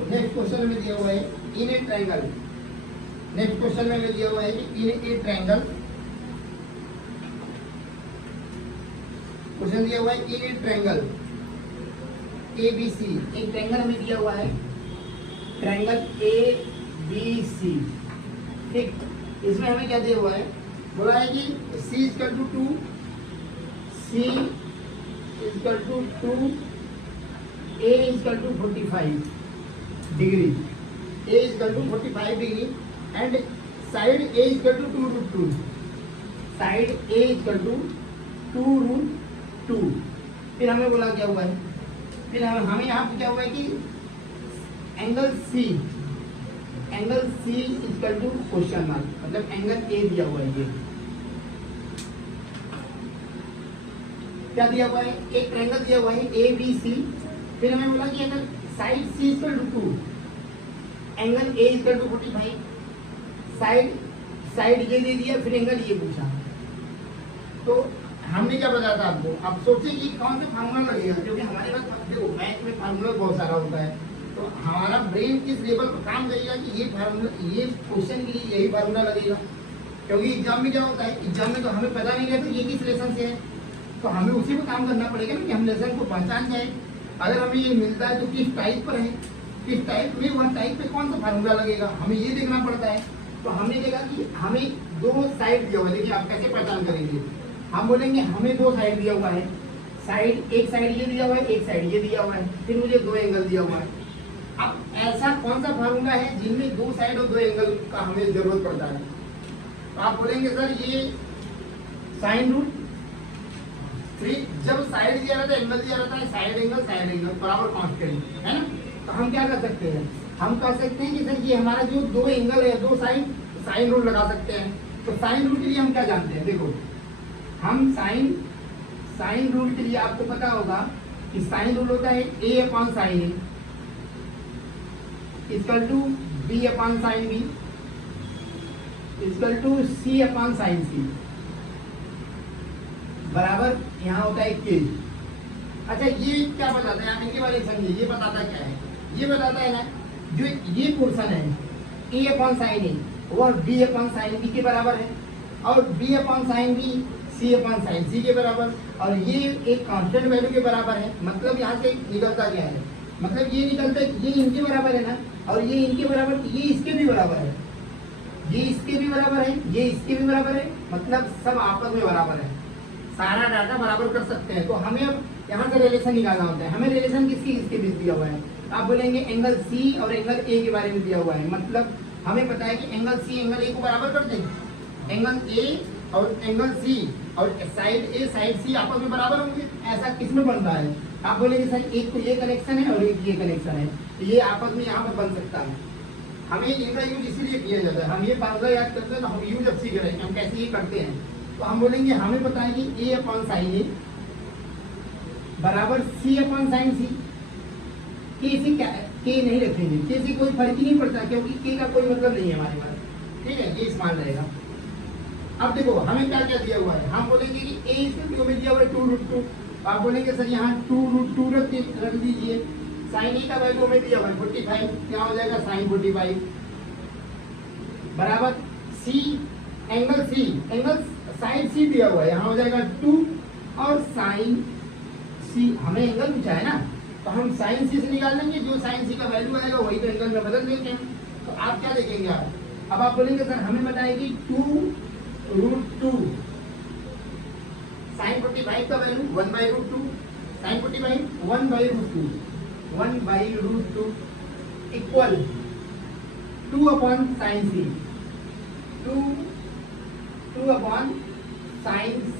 नेक्स्ट क्वेश्चन में दिया हुआ है इन ए ट्रायंगल। नेक्स्ट क्वेश्चन में दिया हुआ है कि इन ए ट्रायंगल, क्वेश्चन दिया हुआ है इन ए ट्रायंगल ए बी सी, एक ट्रायंगल हमें दिया हुआ है, ट्रायंगल ए बी सी, ठीक। इसमें हमें क्या दिया हुआ है, बोला है कि C equal to 2, C equal to 2, A equal to 45 degree, A equal to 45 degree and side A equal to 2√2, side A equal to 2√2। फिर हमें बोला क्या हुआ है, फिर हमें यहाँ पे क्या हुआ है कि angle C equal to question mark, मतलब एंगल ए दिया हुआ है, ये क्या दिया हुआ है, एक ट्रायंगल दिया हुआ है ए बी सी। फिर हमें बोला कि अगर side C equal to 2, angle A equal to 45, side ये दे दिया, फिर एंगल ये पूछा। तो हमने क्या बताया था आपको, आप सोचिए कि कौन सा फार्मूला लगेगा, क्योंकि हमारे पास देखो मैथ में फार्मूला बहुत सारा होता है, तो हमारा ब्रेन किस लेवल पर काम करेगा कि ये फार्मूला, ये क्वेश्चन के लिए यही फार्मूला लगेगा। क्योंकि एग्जाम में क्या होता है, एग्जाम में तो हमें पता नहीं रहता ये किस लेसन से है, तो हमें उसी पर काम करना पड़ेगा ना कि हम लेसन को पहचान जाए। अगर हमें ये मिलता है तो किस टाइप पर है, किस टाइप में, वह टाइप पे कौन सा फार्मूला लगेगा, हमें ये देखना पड़ता है। तो हमने देखा कि हमें दो साइड दिया हुआ है, देखिए आप कैसे पहचान करेंगे, हम बोलेंगे हमें दो साइड दिया हुआ है, साइड एक साइड ये दिया हुआ है, एक साइड ये दिया हुआ है, फिर मुझे दो एंगल दिया हुआ है। अब ऐसा कौन सा फार्मूला है जिनमें दो साइड और दो एंगल का हमें जरूरत पड़ता है, तो आप बोलेंगे सर ये साइन रूट। फिर जब साइड दिया रहता है, एंगल दिया रहता है, साइड एंगल बराबर कांस्टेंट है ना, तो हम क्या कर सकते हैं, हम कह सकते हैं कि सर ये हमारा जो दो एंगल है, दो साइड, साइन रूट लगा सकते हैं। तो साइन रूट के लिए हम क्या जानते हैं, देखो हम साइन रूट के लिए आपको पता होगा कि साइन रूट होता है A upon sine a equal to B upon sine b equal to C upon sine c बराबर यहाँ होता है K। अच्छा ये क्या बताता है, आप इनके बारे में समझिए, ये बताता क्या है, ये बताता है ना जो ये पोर्शन है A अपॉन साइन ए वह B अपॉन साइन बी के बराबर है, और B upon sine b C upon sine c के बराबर, और ये एक कांस्टेंट वैल्यू के बराबर है। मतलब यहाँ से निकलता क्या है, मतलब ये निकलता है ये इनके बराबर है ना, और ये इनके बराबर, ये इसके भी बराबर है, ये इसके भी बराबर है, ये इसके भी बराबर है, मतलब सब आपस में बराबर है, सारा डाटा बराबर कर सकते हैं। तो हमें अब यहाँ से रिलेशन निकालना होता है, हमें रिलेशन किसके बीच दिया हुआ है, आप बोलेंगे एंगल C और एंगल A के बारे में दिया हुआ है, मतलब हमें पता है कि एंगल C एंगल A को बराबर कर देंगे, एंगल A और एंगल C और साइड A साइड C आपस में बराबर होंगे। ऐसा किसमें बनता है, आप बोलेंगे सर एक तो ये कनेक्शन है और एक ये कनेक्शन है, तो ये आपस में यहाँ पर बन सकता है। हमें इनका यूज इसीलिए किया जाता है, हम ये फार्मूला याद करते हैं तो हम यूज अब सीख रहे हैं हम कैसे ये करते हैं। तो हम बोलेंगे हमें पता है कि A अपॉन साइन ए बराबर C अपॉन साइन सी। के नहीं रखेंगे, के से कोई फर्क ही नहीं पड़ता, क्योंकि के का कोई मतलब नहीं है हमारे पास, ठीक है, ये इस्तेमाल रहेगा। अब देखो हमें क्या क्या दिया हुआ है, हम बोलेंगे कि A इक्वल टू में दिया हुआ है 2√2, आप बोलेंगे सर यहाँ 2√2 रख दीजिए, साइन ए का वैल्यू हमें दिया हुआ है 45, क्या हो जाएगा साइन 45 बराबर C एंगल साइन C दिया हुआ है, यहाँ हो जाएगा 2 और साइन C, हमें एंगल पूछा है ना, तो हम साइन C से निकाल लेंगे, जो साइन C का वैल्यू आएगा वही तो एंगल में बदल देते हैं। तो आप क्या देखेंगे, अब आप बोलेंगे सर हमें बताएगी 2√2 साइन 45 का value 1/√2, sine 45 1/√2 equal 2 upon sine C, 2 upon sine C।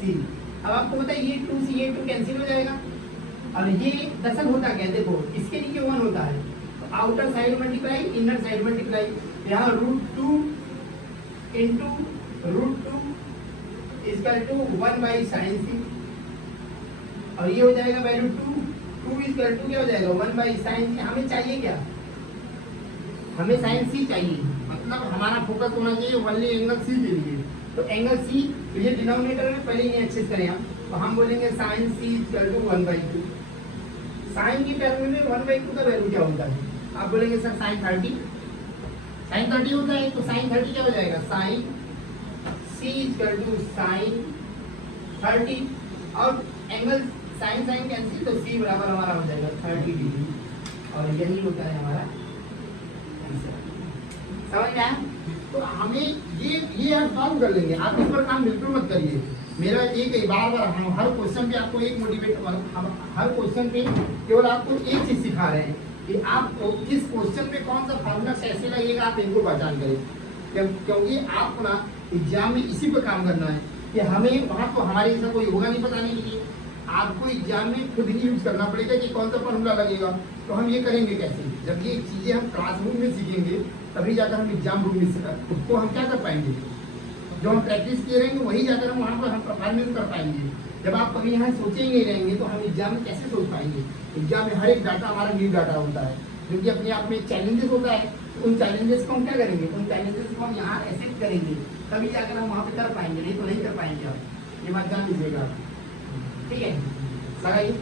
अब आपको पता है ये 2 से ये 2 कैंसिल हो जाएगा, और ये दरअसल होता क्या है, देखो इसके नीचे 1 होता है, तो outer side multiply inner side multiply, यहाँ √2 into √2 equal to 1/sin C, और ये हो जाएगा वैल्यू 2 इक्वल टू क्या हो जाएगा 1/sin C। हमें चाहिए क्या, हमें sin C चाहिए, मतलब हमारा फोकस होना चाहिए ओनली एंगल C के लिए। तो एंगल C, तो ये डिनोमिनेटर में पहले ही अच्छे से करें हम, तो हम बोलेंगे sin C equal to 1/2। Sine की टर्म में 1/2 का वैल्यू क्या होता है, आप बोलेंगे सर sin 30 होता है, तो sin 30 क्या हो जाएगा sin C equal to sin 30, और एंगल साइन साइन कैंसिल, तो सी बराबर हमारा हो जाएगा 30 डिग्री, और यही होता है हमारा आंसर। समझ में आया? तो हमें ये आप सॉल्व कर लेंगे, आप इस पर काम बिल्कुल मत करिए। मेरा एक बार बार हम हर क्वेश्चन पे आपको एक मोटिवेट, हम हर क्वेश्चन पे केवल आपको एक चीज सिखा रहे हैं कि आप किस क्वेश्चन पे कौन सा फार्मूला कैसे लगेगा, आप इनको पहचान करें। क्योंकि आपको ना एग्जाम में इसी पर काम करना है कि हमें वहाँ तो हमारे जैसा कोई होगा नहीं बताने के लिए, आपको एग्जाम में खुद ही यूज करना पड़ेगा कि कौन सा फार्मूला लगेगा। तो हम ये करेंगे कैसे, जब ये चीज़ें हम क्लासरूम में सीखेंगे तभी जाकर हम एग्जाम रूम में खुद को हम क्या कर पाएंगे, जो हम प्रैक्टिस किए रहेंगे वही जाकर हम वहाँ पर हम परफॉर्मेंस कर पाएंगे। जब आप कभी यहाँ सोचेंगे नहीं रहेंगे तो हम एग्जाम में कैसे सोच पाएंगे। एग्जाम में हर एक डाटा हमारा न्यू डाटा होता है, जो कि अपने आप में चैलेंजेस होता है। तो उन चैलेंजेस को हम क्या करेंगे, उन चैलेंजेस को हम यहाँ एक्सेप्ट करेंगे, तभी जाकर हम वहाँ पे कर पाएंगे, नहीं तो नहीं कर पाएंगे। आप ये बात जान लीजिएगा, ठीक है? लगाइए।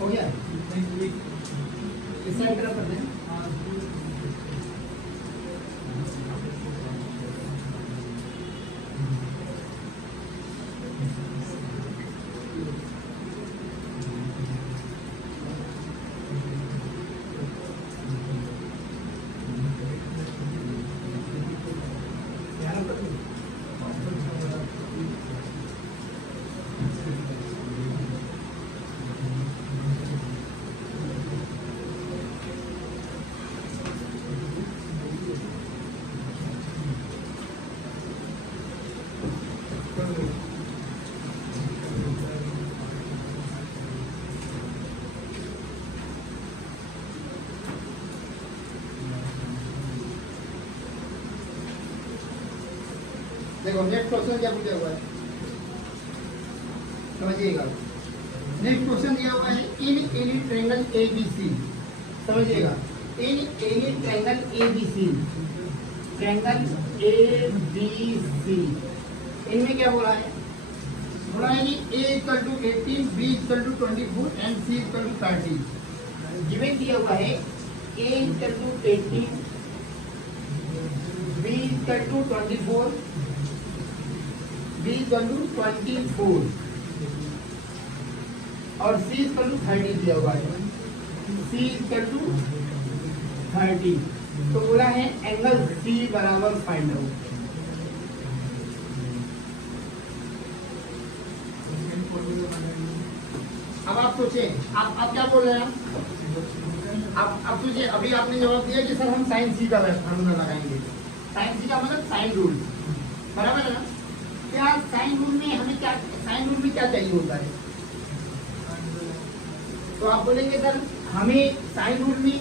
हो गया, इस साइड तरफ कर दें। देखो नेक्स्ट क्वेश्चन क्या पूछा हुआ है, समझिएगा। नेक्स्ट क्वेश्चन दिया हुआ है इन एनी ट्रायंगल एबीसी, समझिएगा। In any triangle ABC, triangle ABC, इनमें क्या बोला है, बोला है कि a equal to 18, b equal to 24 and c equal to 30। Given दिया हुआ है a equal to 18, b equal to 24, b equal to 24 और c इक्वल टू 30 दिया हुआ है, c इक्वल टू 30। तो बोला है एंगल c बराबर फाइंड आउट। अब आप सोचें, आप क्या बोल रहे हैं, आप सोचिए। अभी आपने जवाब दिया कि सर हम साइन सी का फार्मूला लगाएंगे। साइन सी का मतलब साइन रूल, बराबर है ना? क्या साइन रूल में हमें क्या, साइन रूल में क्या चाहिए होता है? तो आप बोलेंगे सर हमें साइन रूल में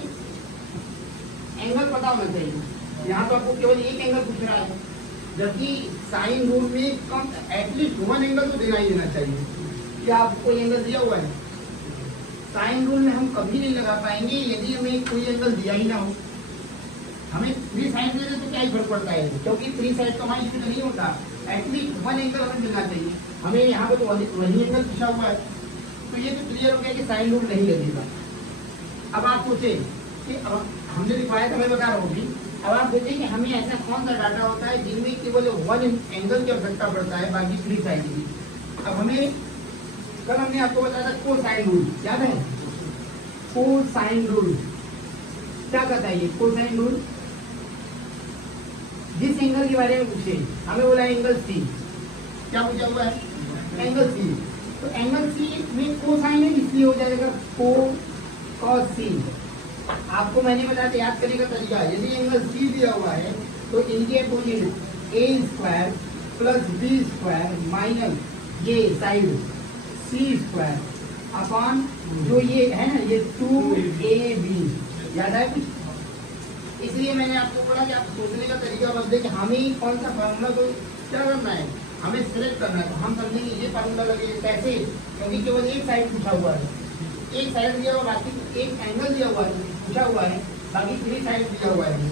एंगल पता होना चाहिए। यहाँ तो आपको केवल एक एंगल पूछ रहा है, जबकि साइन रूल में कम एटलीस्ट वन एंगल तो देना ही देना चाहिए। क्या आपको कोई एंगल दिया हुआ है? साइन रूल में हम कभी नहीं लगा पाएंगे यदि हमें कोई एंगल दिया ही ना हो। हमें 3 साइड दे दे तो क्या ही फर्क पड़ता है, क्योंकि 3 साइड तो हमारी इसमें नहीं होता। एटलीस्ट वन एंगल हमें मिलना चाहिए। हमें यहाँ पे तो वही एंगल पूछा हुआ है, तो ये तो क्लियर हो गया कि साइन रूल नहीं लगेगा। अब आप सोचें कि अब हमने दिखाया था, मैं बता रहा हूँ अभी। अब आप देखिए कि हमें ऐसा कौन सा डाटा होता है जिनमें केवल वन एंगल की आवश्यकता पड़ता है, बाकी थ्री साइड की। अब हमें कल हमने आपको बताया था कोसाइन रूल, याद है? कोसाइन रूल क्या कहता है? ये कोसाइन रूल जिस एंगल के बारे में पूछे, हमें बोला एंगल सी, क्या पूछा हुआ है? Angle C. तो एंगल सी में कोसाइन है, इसलिए हो जाएगा को कॉस सी। आपको मैंने बताया था, याद करने का तरीका, यदि एंगल सी दिया हुआ है तो इनके opposite a square plus b square minus ये साइड सी स्क्वायर अपॉन जो ये है ना, ये 2ab, याद है कुछ? इसलिए मैंने आपको बोला कि आप सोचने का तरीका बदले कि हमें कौन सा फार्मूला को क्या करना है, हमें सिलेक्ट करना है। तो हम समझेंगे ये फार्मूला लगेगा कैसे, क्योंकि केवल एक साइड पूछा हुआ है, एक साइड दिया हुआ, बाकी एक एंगल दिया हुआ है, पूछा हुआ है, बाकी थ्री साइड दिया हुआ है।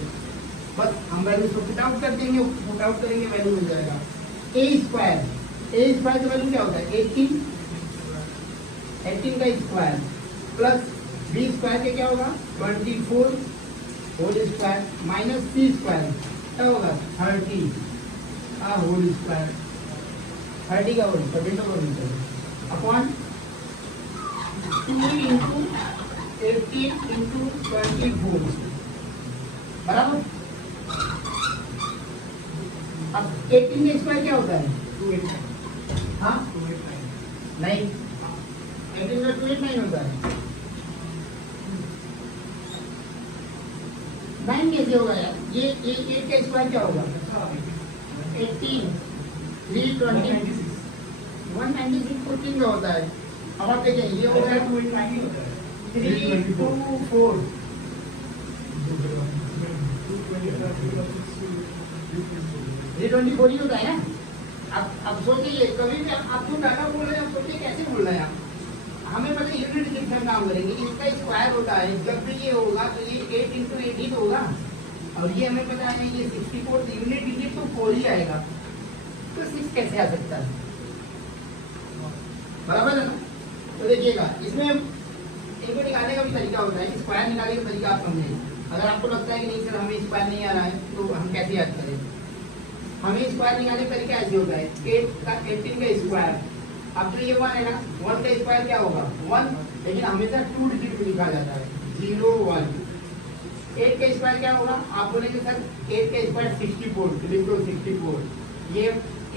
बस हम वैल्यू को पुट आउट कर देंगे, पुट आउट करेंगे, वैल्यू मिल जाएगा ए स्क्वायर का वैल्यू क्या होता है? 18 का स्क्वायर प्लस बी स्क्वायर के क्या होगा? 24 होल स्क्वायर माइनस सी स्क्वायर क्या होगा? 30 का होल स्क्वायर, 30 का होल अपॉन 2 इंटू 18 इंटू 24 बराबर। अब 18 का स्क्वायर क्या होता है? 289 हाँ 289 नहीं, 18 का 289 होता है। 9 कैसे होगा यार? ये 8 का स्क्वायर क्या होगा? 18 320 196 14 का होता है। अब आप देखिए ये हो गया 289 होता है 324 324 ही होता है ना। अब सोचिए, कभी भी आप जो डाटा बोल रहे हैं, आप सोचिए कैसे बोल रहे हैं आप। हमें पता यूनिट डिजिट में काम करेंगे, इसका स्क्वायर होता है, जब भी ये होगा तो ये 8 इंटू 18 होगा, और ये हमें पता है ये 64, यूनिट डिजिट तो 4 ही आएगा, तो 6 कैसे आ सकता है? बराबर है ना? तो देखिएगा इसमें इनको निकालने का भी तरीका होता है, स्क्वायर निकालने का तरीका आप समझें। अगर आपको लगता है कि नहीं सर हमें स्क्वायर नहीं आ रहा है, तो हम कैसे याद करें? हमें स्क्वायर निकालने का तरीका ऐसे होता है, 18 का स्क्वायर, अब तो ये 1 है ना, 1 का स्क्वायर क्या होगा? 1, लेकिन हमेशा 2 डिजिट में लिखा जाता है, 0 1। 8 का स्क्वायर क्या होगा? आप बोलेंगे सर 8 का स्क्वायर 64, तो लिख दो 64, ये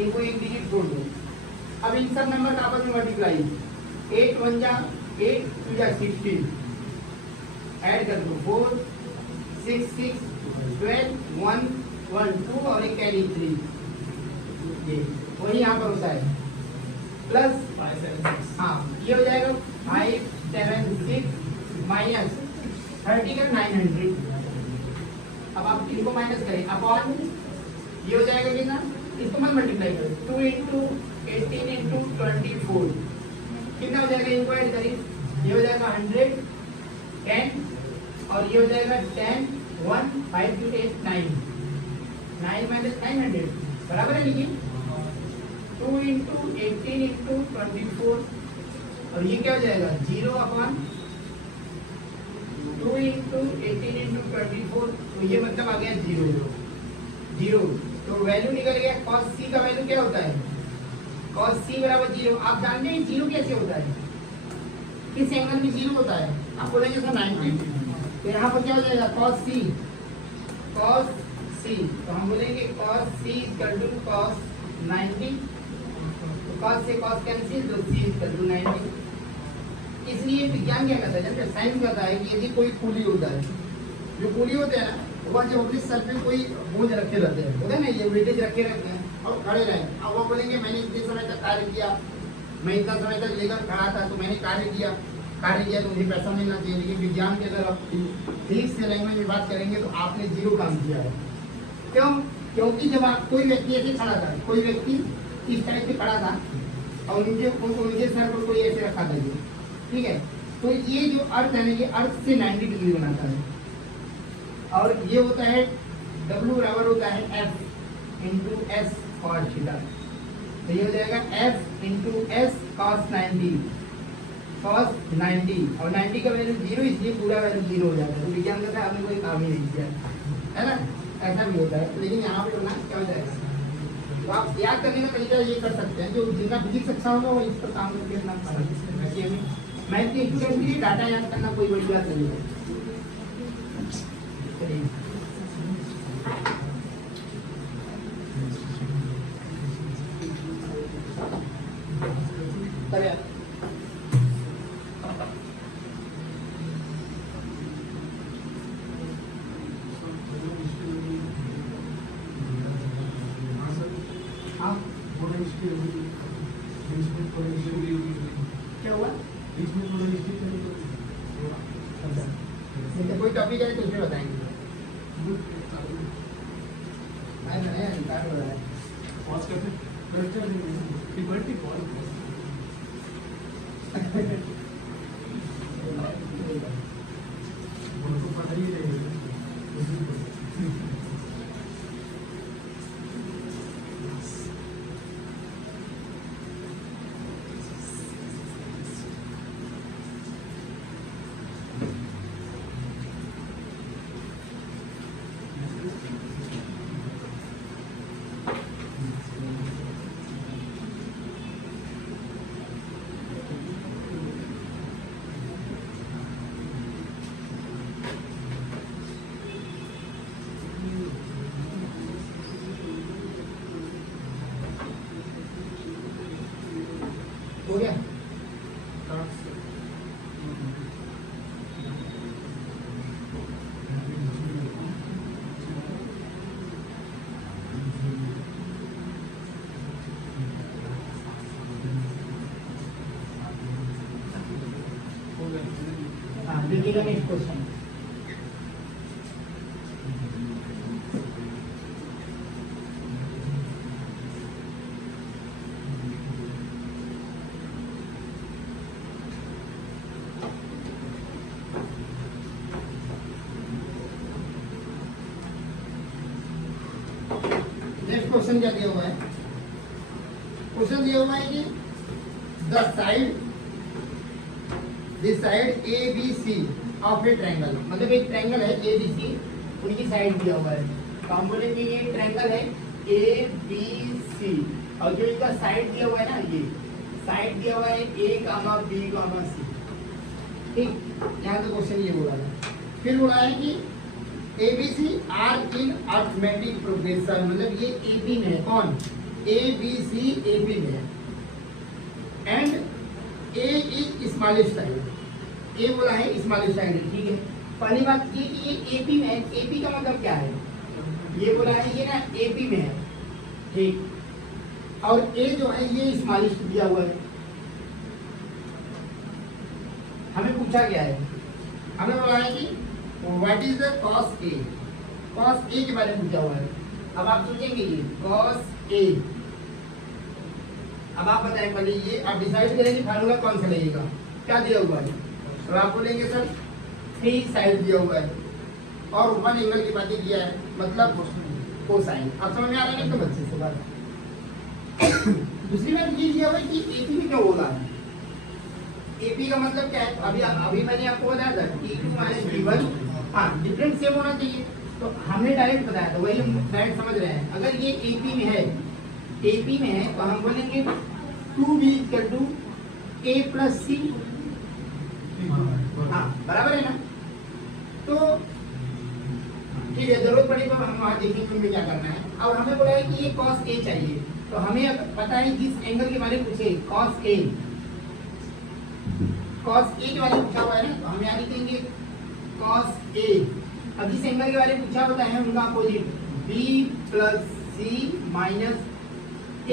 इनको एक डिजिट छोड़ दो। अब इन सब नंबर का आपस में मल्टीप्लाई, 8 1 जा 8 2 जा 16, ऐड कर दो 4 6 6 12 1 1 2 और एक कैरी 3, ये वही यहाँ पर होता है प्लस 576 हाँ, ये हो जाएगा 5 7 6 माइनस 30 का 900। अब आप इनको माइनस करें अपॉन, ये हो जाएगा कितना? इसको मत मल्टीप्लाई करें, 2 इंटू 18 इंटू 24 कितना हो जाएगा? इनको ऐड करें, ये हो जाएगा 100 10 और ये हो जाएगा 10 1 5 2 8 9 9 माइनस 900 बराबर है। लिखिए 2 इंटू 18 इंटू 24 और ये क्या हो जाएगा? 0 अपॉन 2 इंटू 18 इंटू 24, तो ये मतलब आ गया 0। तो वैल्यू निकल गया। cos c का वैल्यू क्या होता है? cos c बराबर 0। आप जानते हैं 0 कैसे होता है? किस एंगल में 0 होता है? आप बोलेंगे सर 90, तो यहाँ पर क्या हो जाएगा? cos c, तो हम बोलेंगे cos c equal to cos 90, तो cos से cos कैंसिल, तो c इक्वल टू 90। इसलिए विज्ञान क्या कहता है, जब साइंस कहता है कि यदि कोई पुली होता है, जो पुली होते हैं ना, वह जब अपने सर पे कोई बोझ रखे रहते हैं, होता है ना, ये वेटेज रखे रहते हैं और खड़े रहे, अब वो बोलेंगे मैंने इतने समय तक कार्य किया, मैं इतना समय तक लेकर खड़ा था, तो मैंने कार्य किया तो मुझे पैसा मिलना चाहिए। लेकिन विज्ञान के अगर आप ठीक से लैंग्वेज में बात करेंगे तो आपने 0 काम किया है। क्यों? क्योंकि जब आप कोई व्यक्ति ऐसे खड़ा था, कोई व्यक्ति इस तरह से खड़ा था और उनके सर पर कोई ऐसे रखा था, ठीक है, तो ये जो अर्थ है ना, ये अर्थ से 90 डिग्री बनाता है, और ये होता है W बराबर होता है F into S cos theta, तो ये हो जाएगा F into S cos 90। cos 90 और 90 का वैल्यू 0 इसलिए पूरा वैल्यू 0 हो जाता है। तो विज्ञान का आपने कोई काम ही नहीं किया है ना, ऐसा भी होता है। लेकिन यहाँ पे ना क्या हो जाएगा, तो आप याद करने का तरीका ये कर सकते हैं, जो जिनका फिजिक्स अच्छा होगा वो इस पर काम करके अपना मैथ के स्टूडेंट के लिए डाटा याद करना कोई बड़ी बात नहीं है। चलिए क्या हुआ, कोई टॉपिक है तो उसमें बताएंगे। हो गया, हाँ देखिएगा नेक्स्ट क्वेश्चन। नेक्स्ट क्वेश्चन क्या दिया हुआ है, क्वेश्चन दिया हुआ है कि the side A B C of a triangle, मतलब एक ट्रायंगल है ए बी सी, उनकी साइड दिया हुआ है। तो हम बोलेंगे ये ट्रायंगल है ए बी सी और जो इनका साइड दिया हुआ है ना, ये साइड दिया हुआ है ए कामा बी कामा सी। ठीक, यहाँ तो क्वेश्चन ये बोला है। फिर बोला है कि ABC are in arithmetic progression, मतलब ये AP में है। कौन? ABC AP में है and A is smallest side. A बोला है स्मॉलेस्ट साइड, ठीक है। पहली बात ये कि ये AP में है। AP का मतलब क्या है, ये बोला है ये ना AP में है, ठीक। और A जो है ये स्मॉलेस्ट दिया हुआ है। हमें पूछा गया है, हमें बोला है कि what is the cos a, cos a के बारे में पूछा हुआ है। अब आप सोचेंगे ये कॉस ए, अब आप बताएं पहले ये आप डिसाइड करेंगे फार्मूला कौन सा लगेगा, क्या दिया हुआ है। तो आप बोलेंगे सर 3 साइड दिया हुआ है और 1 एंगल की बातें किया है, मतलब कोसाइन। अब समझ में आ रहा है तो बच्चे से बात। दूसरी बात ये दिया हुआ है कि एपी में क्यों बोला है, एपी का मतलब क्या है। अभी मैंने आपको बताया था T2 - T1, हाँ डिफरेंस सेम होना चाहिए। तो हमने डायरेक्ट बताया था, वही हम डायरेक्ट समझ रहे हैं। अगर ये एपी में है, एपी में है तो हम बोलेंगे 2B = A + C, हाँ बराबर है ना। तो ठीक है, जरूरत पड़ी तो हम वहाँ देखेंगे हमें क्या करना है। और हमें बोला है कि ये cos A चाहिए, तो हमें पता है जिस एंगल के बारे में पूछे cos A के बारे में पूछा हुआ है ना, तो हम यहाँ लिखेंगे cos A। अब जिस एंगल के बारे में पूछा होता है उनका opposite B + C - A²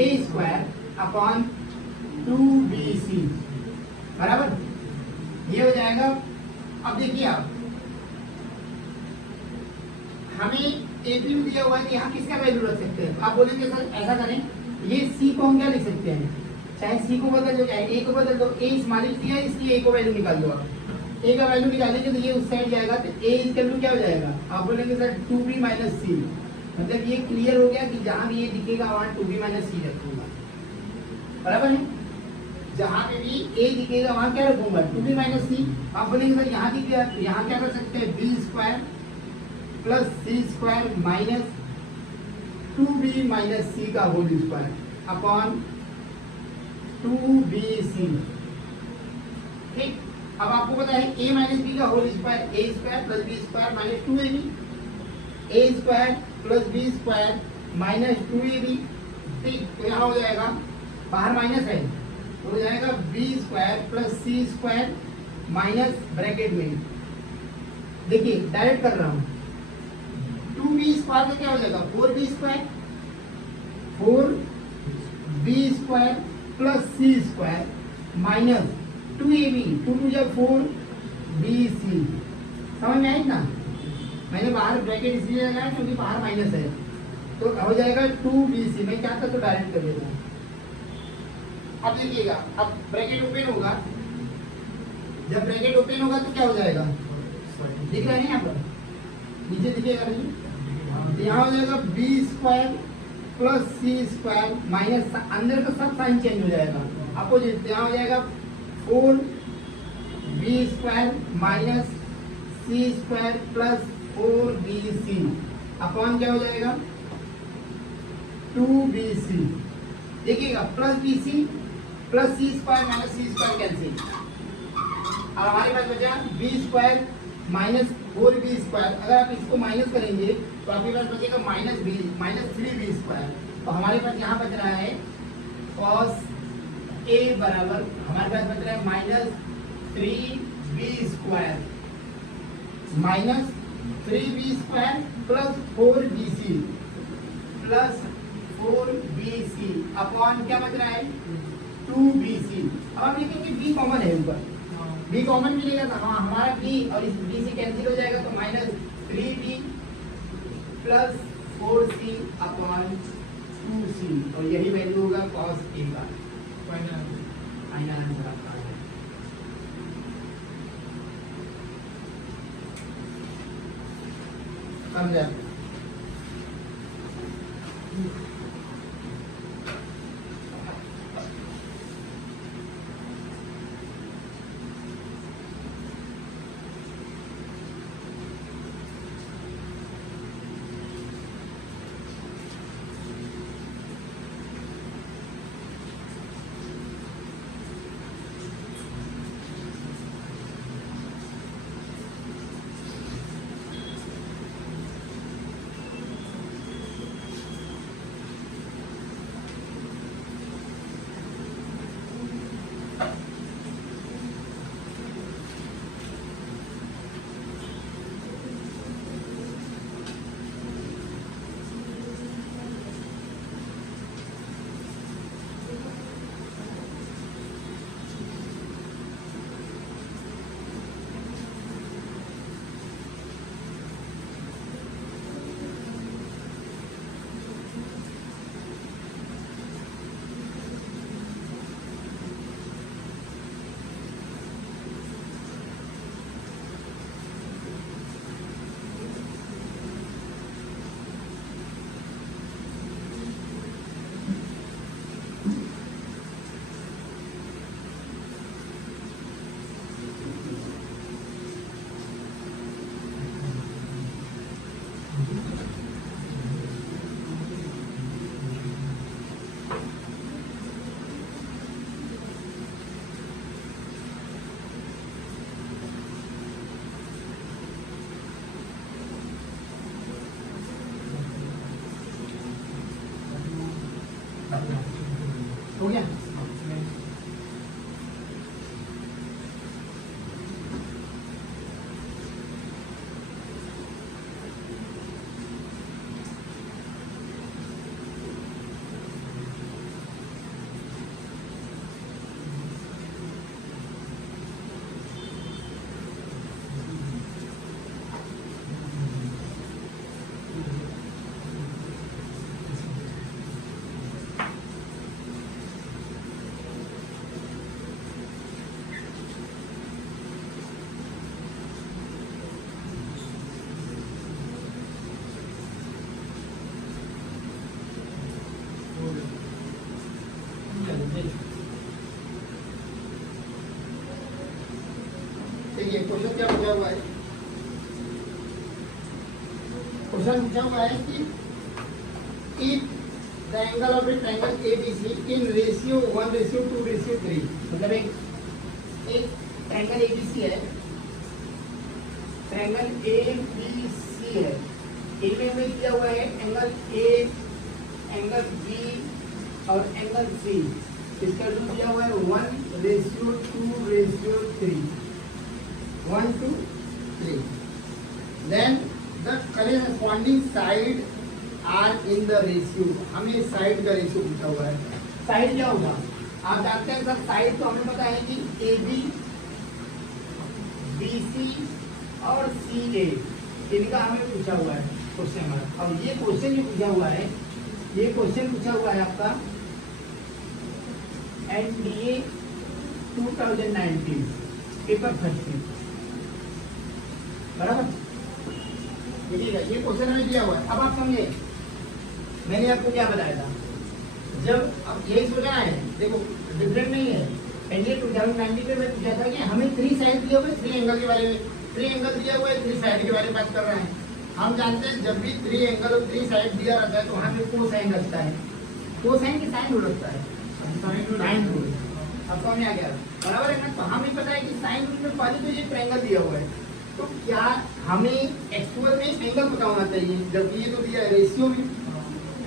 / 2BC, बराबर ये हो जाएगा। अब देखिए आप, हमें एपी में दिया हुआ है कि यहाँ किसका वैल्यू रख सकते हैं। आप बोलेंगे सर ऐसा करें, ये सी को हम क्या लिख सकते हैं, चाहे सी को बदल दो चाहे ए को बदल दो। ए स्मॉलेस्ट दिया है इसलिए ए को वैल्यू निकाल दो। आप ए का वैल्यू निकालेंगे तो ये उस साइड जाएगा, तो ए इक्वल क्या हो जाएगा। आप बोलेंगे सर 2B - C, मतलब ये क्लियर हो गया कि जहां भी ये दिखेगा वहां 2B - C रखूंगा, बराबर है। जहाँ पे भी ए दिखेगा वहाँ क्या रखूंगा 2b माइनस सी। आप बोलेंगे सर यहाँ दिख गया, तो यहाँ क्या कर सकते हैं B square plus c square minus 2b minus सी का होल स्क्वायर अपॉन 2bc। ठीक, अब आपको पता है a माइनस बी का whole square a square plus b square minus 2ab, a square plus b square minus 2ab। ठीक, तो यहाँ हो जाएगा, बाहर माइनस है तो हो जाएगा B square plus c square minus bracket में, देखिए डायरेक्ट कर रहा हूँ 2b स्क्वायर का क्या हो जाएगा 4b square, 4b square plus c square minus 2ab, 2 2 जब 4bc। समझ में आई ना, मैंने बाहर ब्रैकेट इसलिए लगाया क्योंकि बाहर माइनस है, तो हो जाएगा 2bc। मैं क्या था तो डायरेक्ट कर देता हूँ। अब देखिएगा, अब ब्रैकेट ओपन होगा, जब ब्रैकेट ओपन होगा तो क्या हो जाएगा, दिख रहा है यहाँ पर नीचे दिखेगा नहीं, यहाँ हो जाएगा B square plus c square minus, अंदर का सब साइन चेंज हो जाएगा अपोजिट, यहाँ हो जाएगा 4b स्क्वायर माइनस सी स्क्वायर प्लस 4bc अपॉन क्या हो जाएगा 2bc। देखिएगा plus bc plus c square minus सी स्क्वायर कैंसिल, अब हमारे पास बचा B square minus 4b square. अगर आप इसको माइनस करेंगे तो आपके पास बचेगा माइनस 3b स्क्वायर। तो हमारे पास यहाँ बच रहा है cos a बराबर, हमारे पास बच रहा है minus 3b square minus 3b square plus 4bc plus 4bc upon क्या बच रहा है 2bc। अब हम लिखेंगे b कॉमन है ऊपर, b कॉमन मिलेगा तो हाँ हमारा b और इस b से कैंसिल हो जाएगा, तो minus 3b plus 4c upon 2c, और यही वैल्यू होगा cos a का। फाइनल आंसर आपका आ गया। समझा? हो गया? देखिए क्वेश्चन क्या पूछा हुआ है। क्वेश्चन पूछा हुआ है कि if the angle of a triangle ABC in ratio 1:2:3, मतलब एक ट्रायंगल ABC है, ट्रायंगल ABC है, इनमें हमें दिया हुआ है एंगल A, एंगल B और एंगल C। इसका जो दिया हुआ है 1:2:3, 1:3। Then the corresponding side are in the ratio. हमें साइड का रेशियो पूछा हुआ है। साइड क्या होगा आप जानते हैं सर, साइड तो हमें पता है कि AB, BC और CA, इनका हमें पूछा हुआ है क्वेश्चन मार्क। अब ये क्वेश्चन जो पूछा हुआ है, ये क्वेश्चन पूछा हुआ है आपका NDA 2019 पेपर 30, बराबर। देखिएगा ये क्वेश्चन हमें दिया हुआ है। अब आप समझे मैंने आपको क्या बताया था, जब अब यही सोचना है, देखो डिफरेंट नहीं है। NDA 2019 में पूछा था कि हमें 3 साइड दिए हुए, 3 एंगल के बारे में, 3 एंगल दिया हुआ है, 3 साइड के बारे में बात कर रहे हैं। हम जानते हैं जब भी 3 एंगल और 3 साइड दिया रहता है तो वहाँ पे कोसाइन लगता है। कोसाइन की साइन रूल लगता है, साइन रूल। अब समझ में आ गया, बराबर है ना। तो हमें पता है कि साइन रूल में पहले तो ये ट्रायंगल दिया हुआ है, तो क्या हमें एक्चुअल में एंगल पता होना चाहिए, जबकि ये तो दिया है रेशियो में।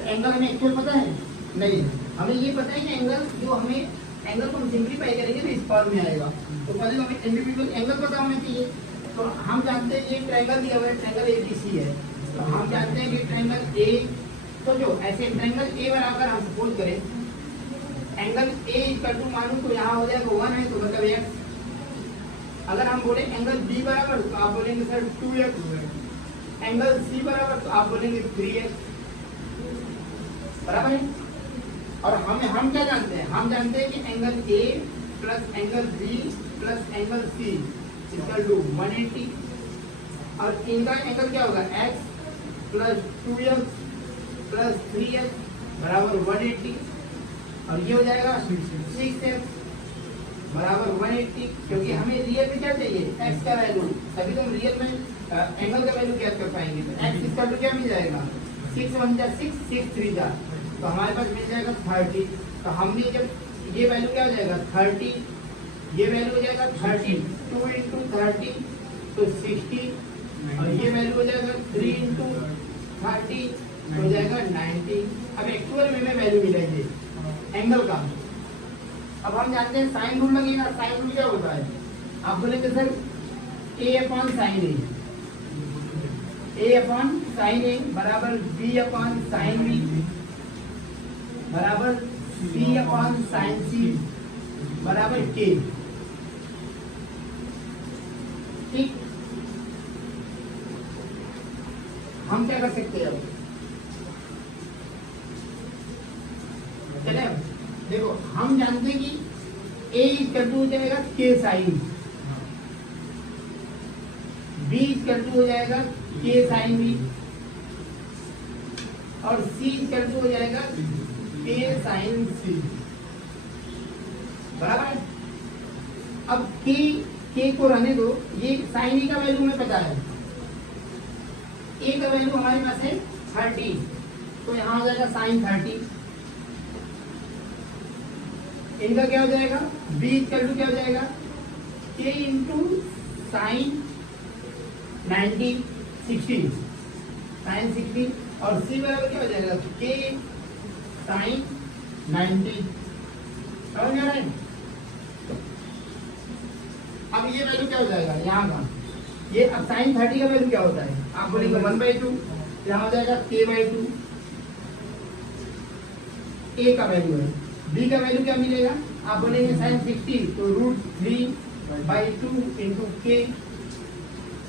एंगल हमें एक्चुअल पता है नहीं, हमें ये पता है कि एंगल जो हमें एंगल को हम सिंप्लीफाई करेंगे तो इस फॉर्म में आएगा। तो पहले तो हमें इंडिविजुअल एंगल पता होना चाहिए। तो हम जानते हैं ये ट्रायंगल दिया हुआ है, ट्रायंगल ABC है, तो हम जानते हैं कि ट्रायंगल A, तो जो ऐसे ट्रायंगल A बराबर हम सपोज करें एंगल A इक्वल टू मानूं तो यहाँ हो जाएगा 1 है, तो मतलब x। अगर हम बोले एंगल B बराबर तो आप बोलेंगे सर 2x। एंगल C बराबर तो आप बोलेंगे 3x, बराबर है। और हम क्या जानते हैं, हम जानते हैं कि angle A plus angle B plus angle C equal to 180, और इनका एंगल क्या होगा x plus 2x plus 3x बराबर 180, और ये हो जाएगा 6x बराबर 180, क्योंकि हमें रियल में क्या चाहिए x का वैल्यू, तभी तो हम रियल में एंगल का वैल्यू ज्ञात कर पाएंगे। तो x इक्वल टू क्या मिल जाएगा 6 1 जा 6, 6 3 जा, तो हमारे पास मिल जाएगा 30। तो हमने जब ये वैल्यू क्या हो जाएगा 30, ये वैल्यू हो जाएगा 30, 2 इंटू 30 तो 60, और ये वैल्यू हो जाएगा 3 इंटू 30 तो हो जाएगा 90। अब एक्चुअल में वैल्यू मिलेगी एंगल का। अब हम जानते हैं साइन रूल लगेगा। साइन रूल क्या होता है, आप बोलेंगे sir A upon sign A, A upon sign A बराबर B अपॉन साइन B बराबर C अपॉन साइन C बराबर K। ठीक, हम क्या कर सकते हैं अब, चले देखो हम जानते हैं कि A इक्वल टू हो जाएगा K sine, B equal to हो जाएगा K साइन B, और C इक्वल टू हो जाएगा K साइन C, बराबर है। अब K को रहने दो, ये साइन E का वैल्यू हमें पता है, A का वैल्यू हमारे पास है 30, तो यहाँ हो जाएगा साइन 30। इनका क्या हो जाएगा B इक्वल टू क्या हो जाएगा K इंटू साइन 90 60 साइन 60, और C बराबर क्या हो जाएगा K साइन 90। समझ में आ रहा है। अब ये वैल्यू क्या हो जाएगा यहाँ का, ये अब साइन 30 का वैल्यू क्या होता है, आप बोलेंगे 1/2, यहाँ हो जाएगा K/2। A का वैल्यू है, B का वैल्यू क्या मिलेगा, आप बोलेंगे साइन 60 तो √3/2 इंटू K।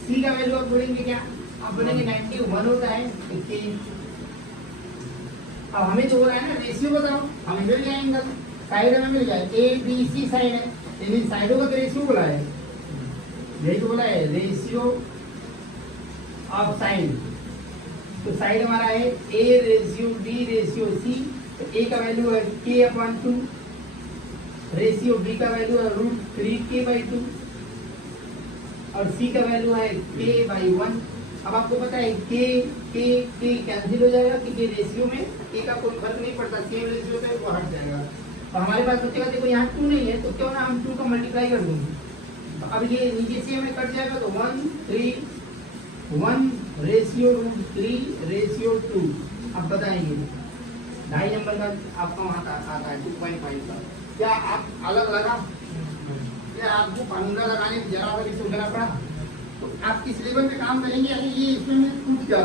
C का वैल्यू आप बोलेंगे क्या, आप बोलेंगे 91 होता है तो K। अब हमें जो बोला है ना रेशियो बताओ, हमें मिल जाएंगे साइड में मिल जाए ABC साइड है, इन साइडों का तो रेशियो बोला है, यही तो बोला है रेशियो ऑफ साइड। तो साइड हमारा है A ratio B ratio C, तो A का वैल्यू है K/2, रेशियो B का वैल्यू है √3K/2, और सी का वैल्यू है k/1। अब आपको पता है के कैंसिल हो जाएगा क्योंकि रेशियो में के का कोई फर्क नहीं पड़ता, सेम रेशियो पे वो हट जाएगा। तो हमारे पास बचेगा, देखो यहाँ 2 नहीं है तो क्यों ना हम 2 का मल्टीप्लाई कर देंगे। तो अब ये नीचे से में कट जाएगा तो 1 3 1 रेशियो √3 रेशियो 2। अब बताएंगे 2.5 नंबर का आपका वहाँ आता है 2.5 का। क्या आप अलग लगा, क्या आपको फार्मूला लगाने में जरा सा भी सोचना पड़ा? तो आप किस लेवल पे काम करेंगे, यानी ये इसमें टूट जा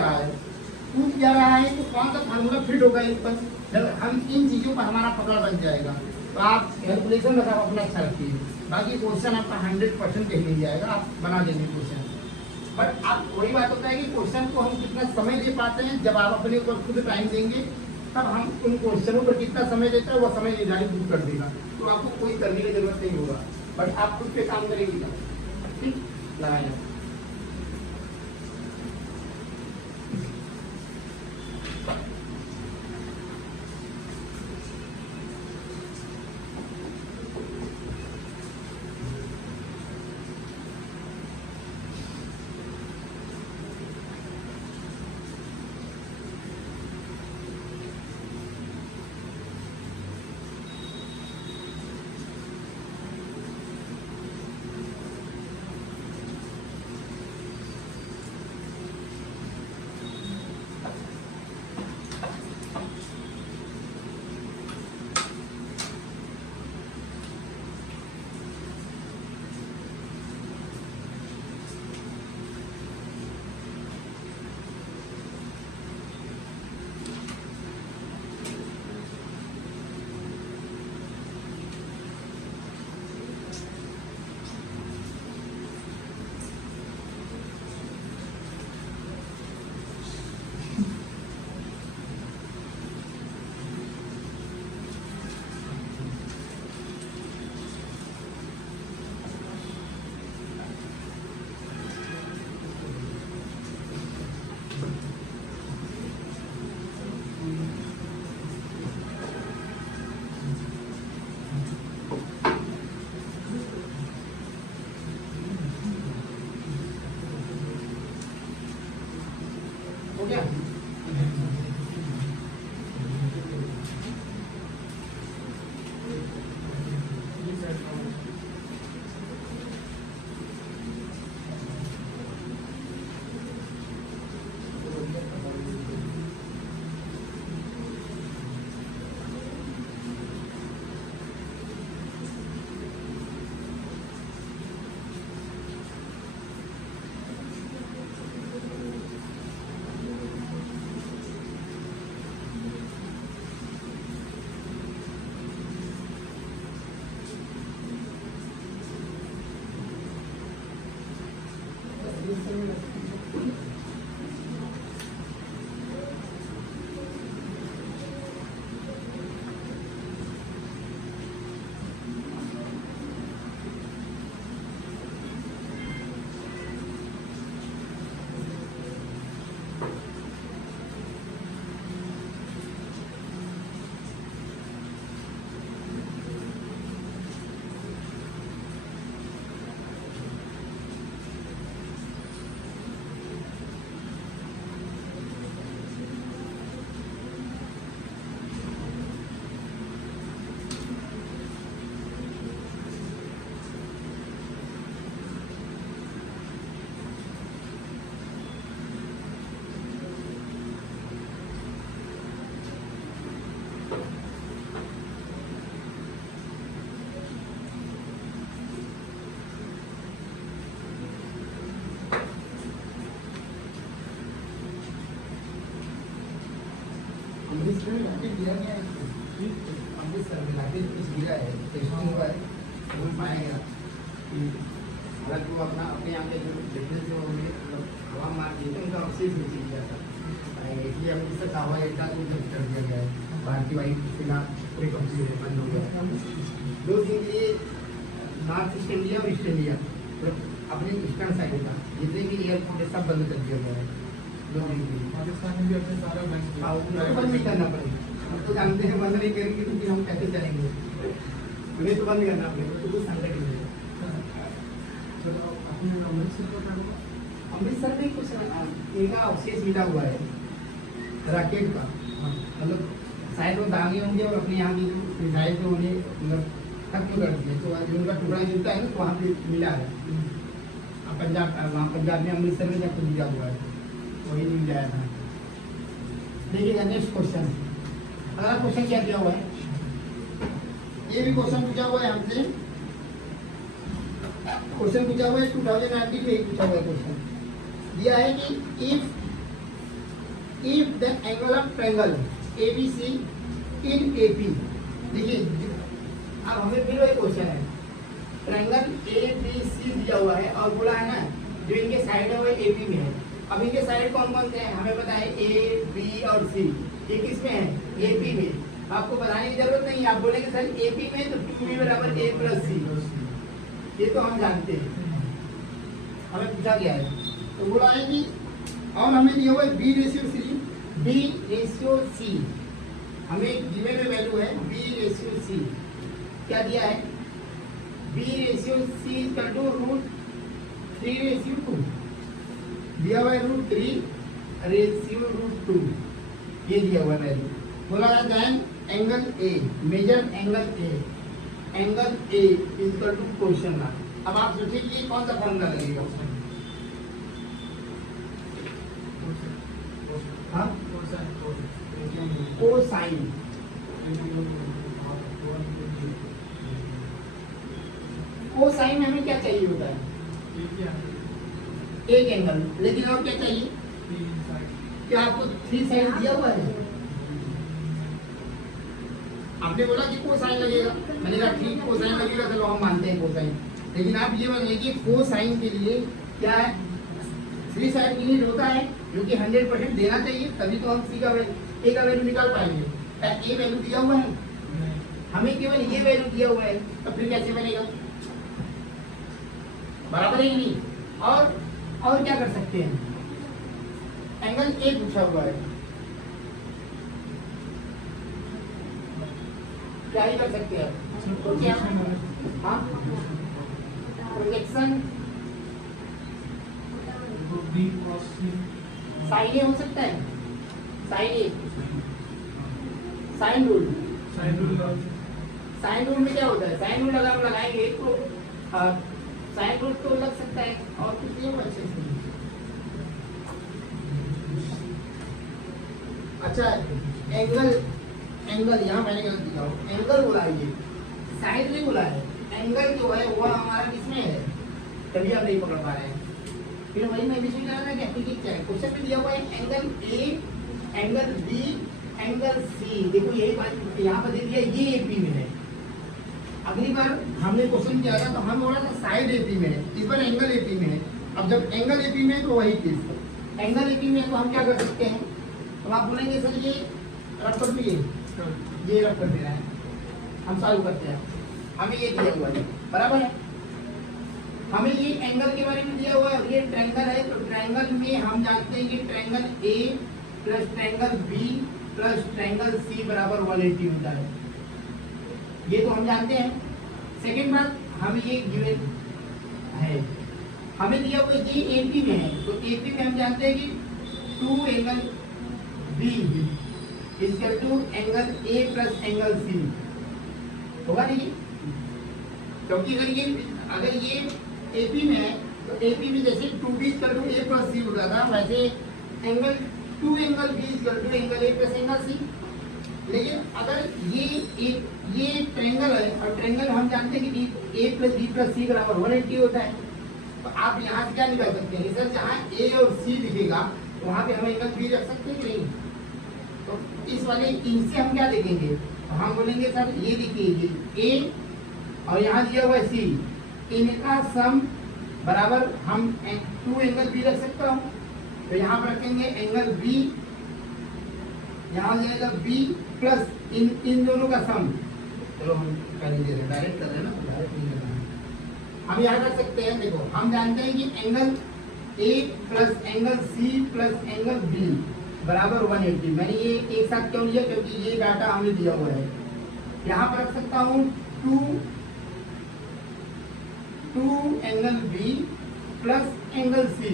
रहा है तो कौन सा फार्मूला फिट होगा इस पर, जब हम इन चीज़ों पर हमारा पकड़ बन जाएगा। तो आप कैलकुलेशन रखा अपना अच्छा रखिए, बाकी क्वेश्चन आपका 100% कहीं नहीं जाएगा, आप बना देंगे क्वेश्चन। बट आप वही बात होता है कि क्वेश्चन को हम कितना समय दे पाते हैं, जब आप अपने ऊपर खुद टाइम देंगे तब हम उन क्वेश्चनों पर कितना समय देते हैं वो समय निर्धारित खुद कर देगा। तो आपको कोई करने की जरूरत नहीं होगा, बट आप खुद पे काम करेंगे। ठीक लगाए हो गया। अमृतसर में लाके दिया गया है, अमृतसर में लाके कुछ दिया है, टेस्टिंग हुआ है, वो पाएगा अगर वो अपना अपने यहाँ के जो बिजनेस है वो हवा मार देते हैं, उनका अवशेष नहीं चल जाता। इसलिए अमृतसर का हवाई अड्डा को जब कर दिया गया है, भारतीय वायु सेना पूरी कंपनी बंद हो गया 2 दिन के लिए। नॉर्थ ईस्ट इंडिया और ईस्ट इंडिया तो अपने ईस्टर्न साइड का जितने भी एयरपोर्ट है सब बंद कर दिया गया है 2 दिन के लिए। पाकिस्तान में भी अपने सारा बैंक बंद नहीं करना पड़ेगा, हम तो जानते हैं बंद नहीं करेंगे तो फिर हम कैसे चलेंगे, उन्हें तो बंद करना पड़ेगा, तो कुछ संकट नहीं है। चलो अपने अमृतसर का क्या हुआ? अमृतसर में कुछ एक अवशेष मिला हुआ है रॉकेट का, मतलब शायद वो दागे होंगे और अपने यहाँ की मिसाइल को उन्हें मतलब खत्म कर दिए, तो आज उनका टुकड़ा मिलता है ना, तो वहाँ पे मिला है पंजाब, वहाँ पंजाब में अमृतसर में जाकर मिला हुआ है, वही मिल जाया था। देखिएगा नेक्स्ट क्वेश्चन, अगला क्वेश्चन क्या दिया हुआ है, ये भी क्वेश्चन पूछा हुआ है हमसे, क्वेश्चन पूछा हुआ है 2019 में पूछा हुआ है क्वेश्चन, दिया है कि if the angle of triangle ABC in AP, देखिए अब हमें फिर वही क्वेश्चन है, ट्रायंगल ABC दिया हुआ है और बोला है ना जो इनके साइड है वो AP में है। अब इनके साइड कौन कौन से हैं हमें पता है, A, B और C, ये किस में है, AP में। आपको बताने की जरूरत नहीं, आप बोलेंगे सर AP में तो 2B बराबर A प्लस C, ये तो हम जानते हैं, हमें पूछा गया है। तो बोला है कि और हमें दिया हुआ है B/C, हमें गिवन में वैल्यू है B/C, क्या दिया है B/C इक्वल टू √3/2, दिया हुआ है √3/√2, ये दिया हुआ है वैल्यू। बोला जाता है angle A, measure angle A equal to question mark. अब आप सोचिए कि कौन सा फॉर्मूला लगेगा, हाँ कोसाइन, कोसाइन में हमें क्या चाहिए होता है, एक एंगल, लेकिन और क्या चाहिए, क्या आपको 3 साइड दिया हुआ है, आपने बोला कि कोसाइन लगेगा, मैंने कहा ठीक कोसाइन लगेगा, चलो हम मानते हैं कोसाइन, लेकिन आप ये मानिए कि कोसाइन के लिए क्या है 3 साइड यूनिट होता है जो कि 100% देना चाहिए, तभी तो हम सी का ए का वैल्यू निकाल पाएंगे। ए वैल्यू दिया हुआ है, हमें केवल ये वैल्यू दिया हुआ है, तो फिर कैसे बनेगा, बराबर है नहीं। और क्या कर सकते हैं, एंगल ए पूछा हुआ है, क्या ही कर सकते हैं, तो क्या हाँ प्रोजेक्शन साइन ए हो सकता है, साइन रूल में क्या होता है, साइन रूल अगर हम लगाएंगे तो साइन रूल तो लग सकता है, और कुछ नहीं अच्छे से। अच्छा एंगल यहाँ मैंने गलत लिखा हो, एंगल बोला है, ये साइड नहीं बोला है, एंगल जो है वो हमारा किसमें है, तभी आप नहीं पकड़ पा रहे हैं। फिर वही मैं विषय करा था कि क्या है, क्वेश्चन में दिया हुआ है angle A, angle B, angle C, देखो यही बात यहाँ पर दे दिया, ये AP में है। अगली बार हमने क्वेश्चन किया था तो हम बोला था साइड AP में है, इस बार एंगल AP में है। अब जब एंगल AP में है तो वही चीज, एंगल AP में है तो हम क्या कर सकते हैं, तो आप बोलेंगे सर ये रफ कर दिए, ये रफ कर दे रहा है, हम सॉल्व करते हैं, हमें ये दिया हुआ है, बराबर है, हमें ये एंगल के बारे में दिया हुआ है, ये ट्रायंगल है, तो ट्रायंगल में हम जानते हैं कि triangle A plus triangle B plus triangle C बराबर 180 होता है, ये तो हम जानते हैं। सेकेंड बात, हमें ये गिवन है, हमें दिया हुआ ये AP में है, तो AP में हम जानते हैं कि 2 angle B equal to angle A plus angle C होगा नहीं, क्योंकि अगर ये AP में है तो AP में जैसे 2B equal to A plus C होता था, वैसे angle 2 angle B equal to angle A plus angle C। लेकिन अगर ये ट्रायंगल है और ट्रायंगल हम जानते हैं कि A plus B plus C बराबर 180 होता है, तो आप यहाँ से क्या निकाल सकते हैं, सर जहाँ A और C दिखेगा वहाँ पे हम एंगल B रख सकते हैं कि नहीं, तो इस वाले इनसे हम क्या देखेंगे, तो हम बोलेंगे सर ये देखिए ये A और यहाँ दिया हुआ है C, इनका सम बराबर हम 2 एंगल B रख सकता हूँ, तो यहाँ पर रखेंगे एंगल B, यहाँ हो जाएगा B प्लस इन दोनों का सम, चलो हम कर दे रहे डायरेक्ट कर रहे हैं ना, डायरेक्ट नहीं करना है, हम यहाँ कर सकते हैं। देखो हम जानते हैं कि angle A plus angle C plus angle B बराबर 180, मैंने ये एक साथ क्यों लिया, क्योंकि ये डाटा हमें दिया हुआ है। यहाँ पर रख सकता हूँ two angle B plus angle C,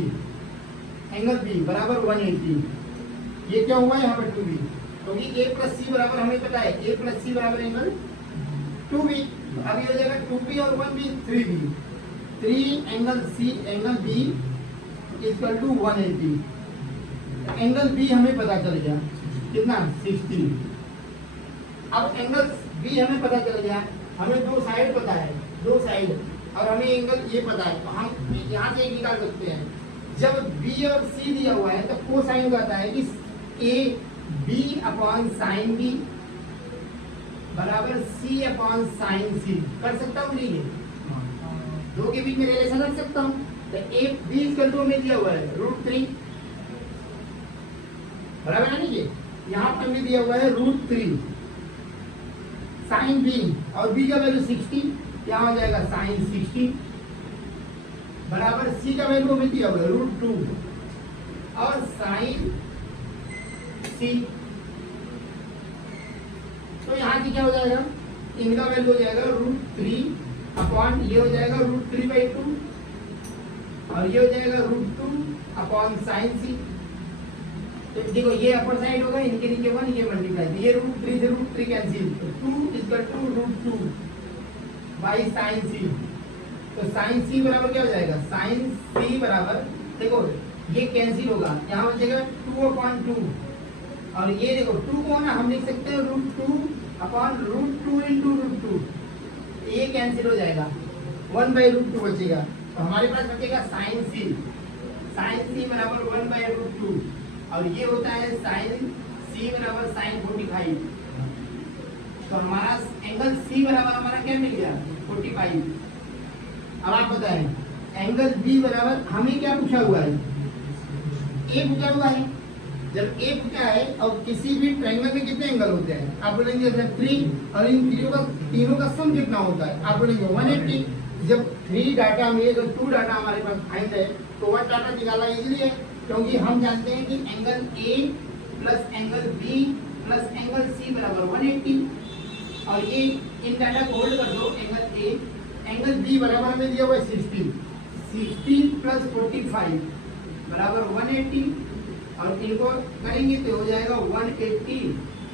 angle B बराबर 180। ये क्या हुआ यहाँ पर 2b, क्योंकि a प्लस सी बराबर हमें पता है a प्लस सी बराबर एंगल 2b। तो अब ये हो जाएगा 2b और 1b 3b, 3 angle C angle b equal to 180। Angle B हमें पता चल गया कितना 60। अब एंगल बी हमें पता चल गया, हमें दो साइड पता है, दो साइड, और हमें एंगल ये पता है, तो हम यहाँ से निकाल सकते हैं। जब बी और सी दिया हुआ है तो कोसाइन कहता है कि A B upon sine B बराबर सी अपॉन साइन सी। कर सकता हूँ नहीं, दो के बीच में रिलेशन रख सकता हूँ। तो ए बी इक्वल टू में दिया हुआ है √3 बराबर है ना, ये यहाँ पर भी दिया हुआ है √3 साइन बी, और बी का वैल्यू 60, क्या हो जाएगा साइन 60 बराबर सी का वैल्यू हमें दिया हुआ है √2 और साइन सी। तो यहाँ से क्या हो जाएगा, इनका वैल्यू हो जाएगा √3 अपॉन ये हो जाएगा √3/2 और ये हो जाएगा √2 अपॉन साइन सी। तो देखो ये अपर साइड होगा, इनके नीचे 1, ये मल्टीप्लाई, ये √3 से √3 कैंसिल, तो 2 इक्वल टू √2 बाई साइन सी। तो साइन सी बराबर क्या हो जाएगा, साइन सी बराबर देखो ये कैंसिल होगा, यहाँ हो जाएगा 2/2 और ये देखो 2 को ना हम लिख सकते हैं √2 अपॉन √2 इंटू √2, ये कैंसिल हो जाएगा, 1/√2 बचेगा। तो हमारे पास बचेगा साइन सी बराबर 1/√2 और ये होता है साइन सी बराबर साइन 45। तो हमारा एंगल सी बराबर हमारा क्या मिल गया 45। अब आप बताएं एंगल बी बराबर हमें क्या पूछा हुआ है, ए पूछा हुआ है। जब ए पूछा है और किसी भी ट्रायंगल में कितने एंगल होते हैं, आप बोलेंगे 3 और इन तीनों का सम कितना होता है, आप बोलेंगे 180। जब 3 डाटा में अगर 2 डाटा हमारे पास फाइंड है तो 1 डाटा निकालना इजीली है, क्योंकि हम जानते हैं कि angle A plus angle B plus angle C बराबर 180। और ये इन डाटा को होल्ड कर दो, एंगल बी बराबर हमें दिया हुआ है 16 प्लस 45 बराबर 180 और इनको करेंगे तो हो जाएगा 180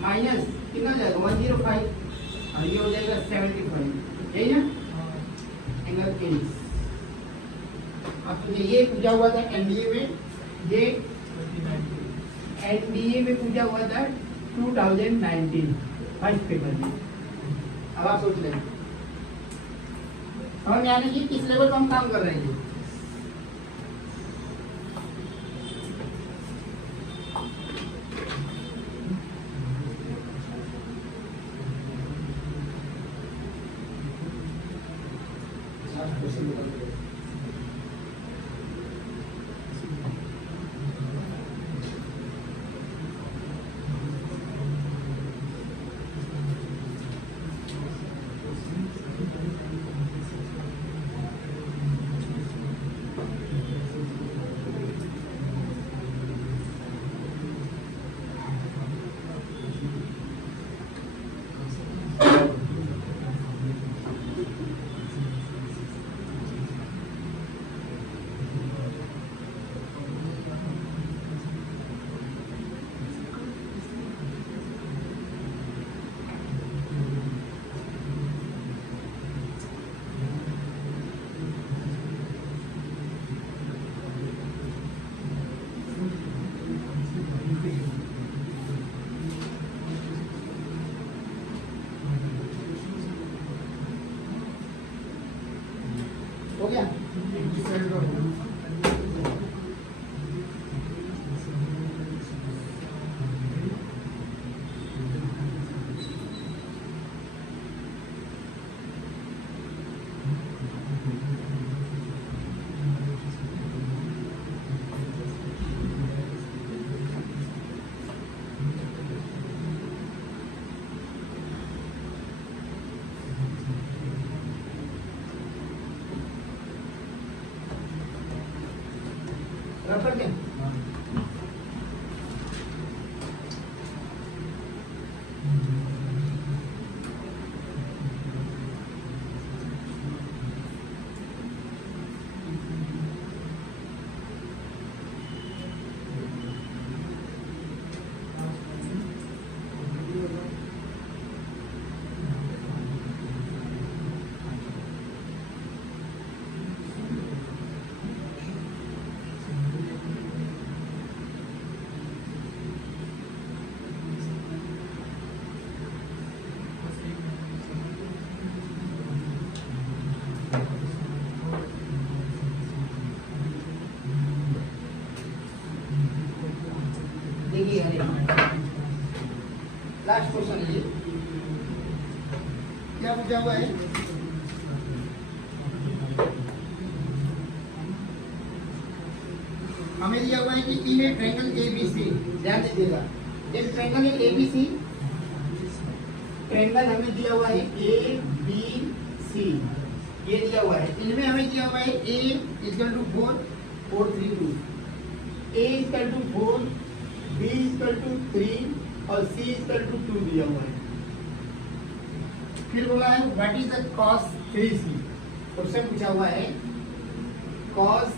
माइनस कितना हो जाएगा 105 और ये हो जाएगा 75, यही ना एंगल ए। अब तो ये पूछा हुआ था एनडीए में, ये एनडीए में पूछा हुआ था 2019 फर्स्ट पेपर में। अब आप सोच लें समझ में आ रही है किस लेवल पर हम काम कर रहे हैं। हो गया रख दें। लास्ट क्वेश्चन है ये। क्या पूछा हुआ है? हमें दिया हुआ है कि इन ए ट्रायंगल ABC, ध्यान दीजिएगा, एक ट्रायंगल है ABC, ट्रायंगल हमें दिया हुआ है ABC, ये दिया हुआ है। इनमें हमें दिया हुआ है A equal to 4 4 3 2, A equal to 4, B equal to 3 और C इक्वल टू 2 दिया हुआ है। फिर बोला है what is the cos 3C, question पूछा हुआ है cos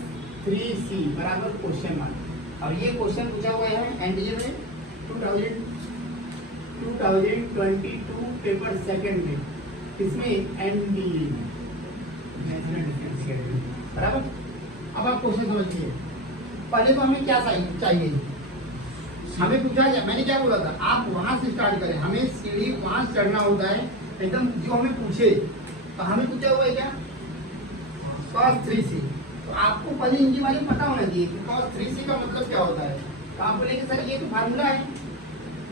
3C बराबर क्वेश्चन मार्क। और ये क्वेश्चन पूछा हुआ है एनडीए में 2022 पेपर सेकंड में, इसमें एनडीए बराबर। अब आप क्वेश्चन समझिए, पहले तो हमें क्या चाहिए, हमें पूछा जाए, मैंने क्या बोला था, आप वहां से स्टार्ट करें, हमें सीढ़ी वहां से चढ़ना होता है एकदम जो हमें पूछे। तो हमें पूछा हुआ है क्या cos 3C, तो आपको पहले इनके बारे में पता होना चाहिए कि cos 3C का मतलब क्या होता है। तो आप बोलेंगे सर ये तो फार्मूला है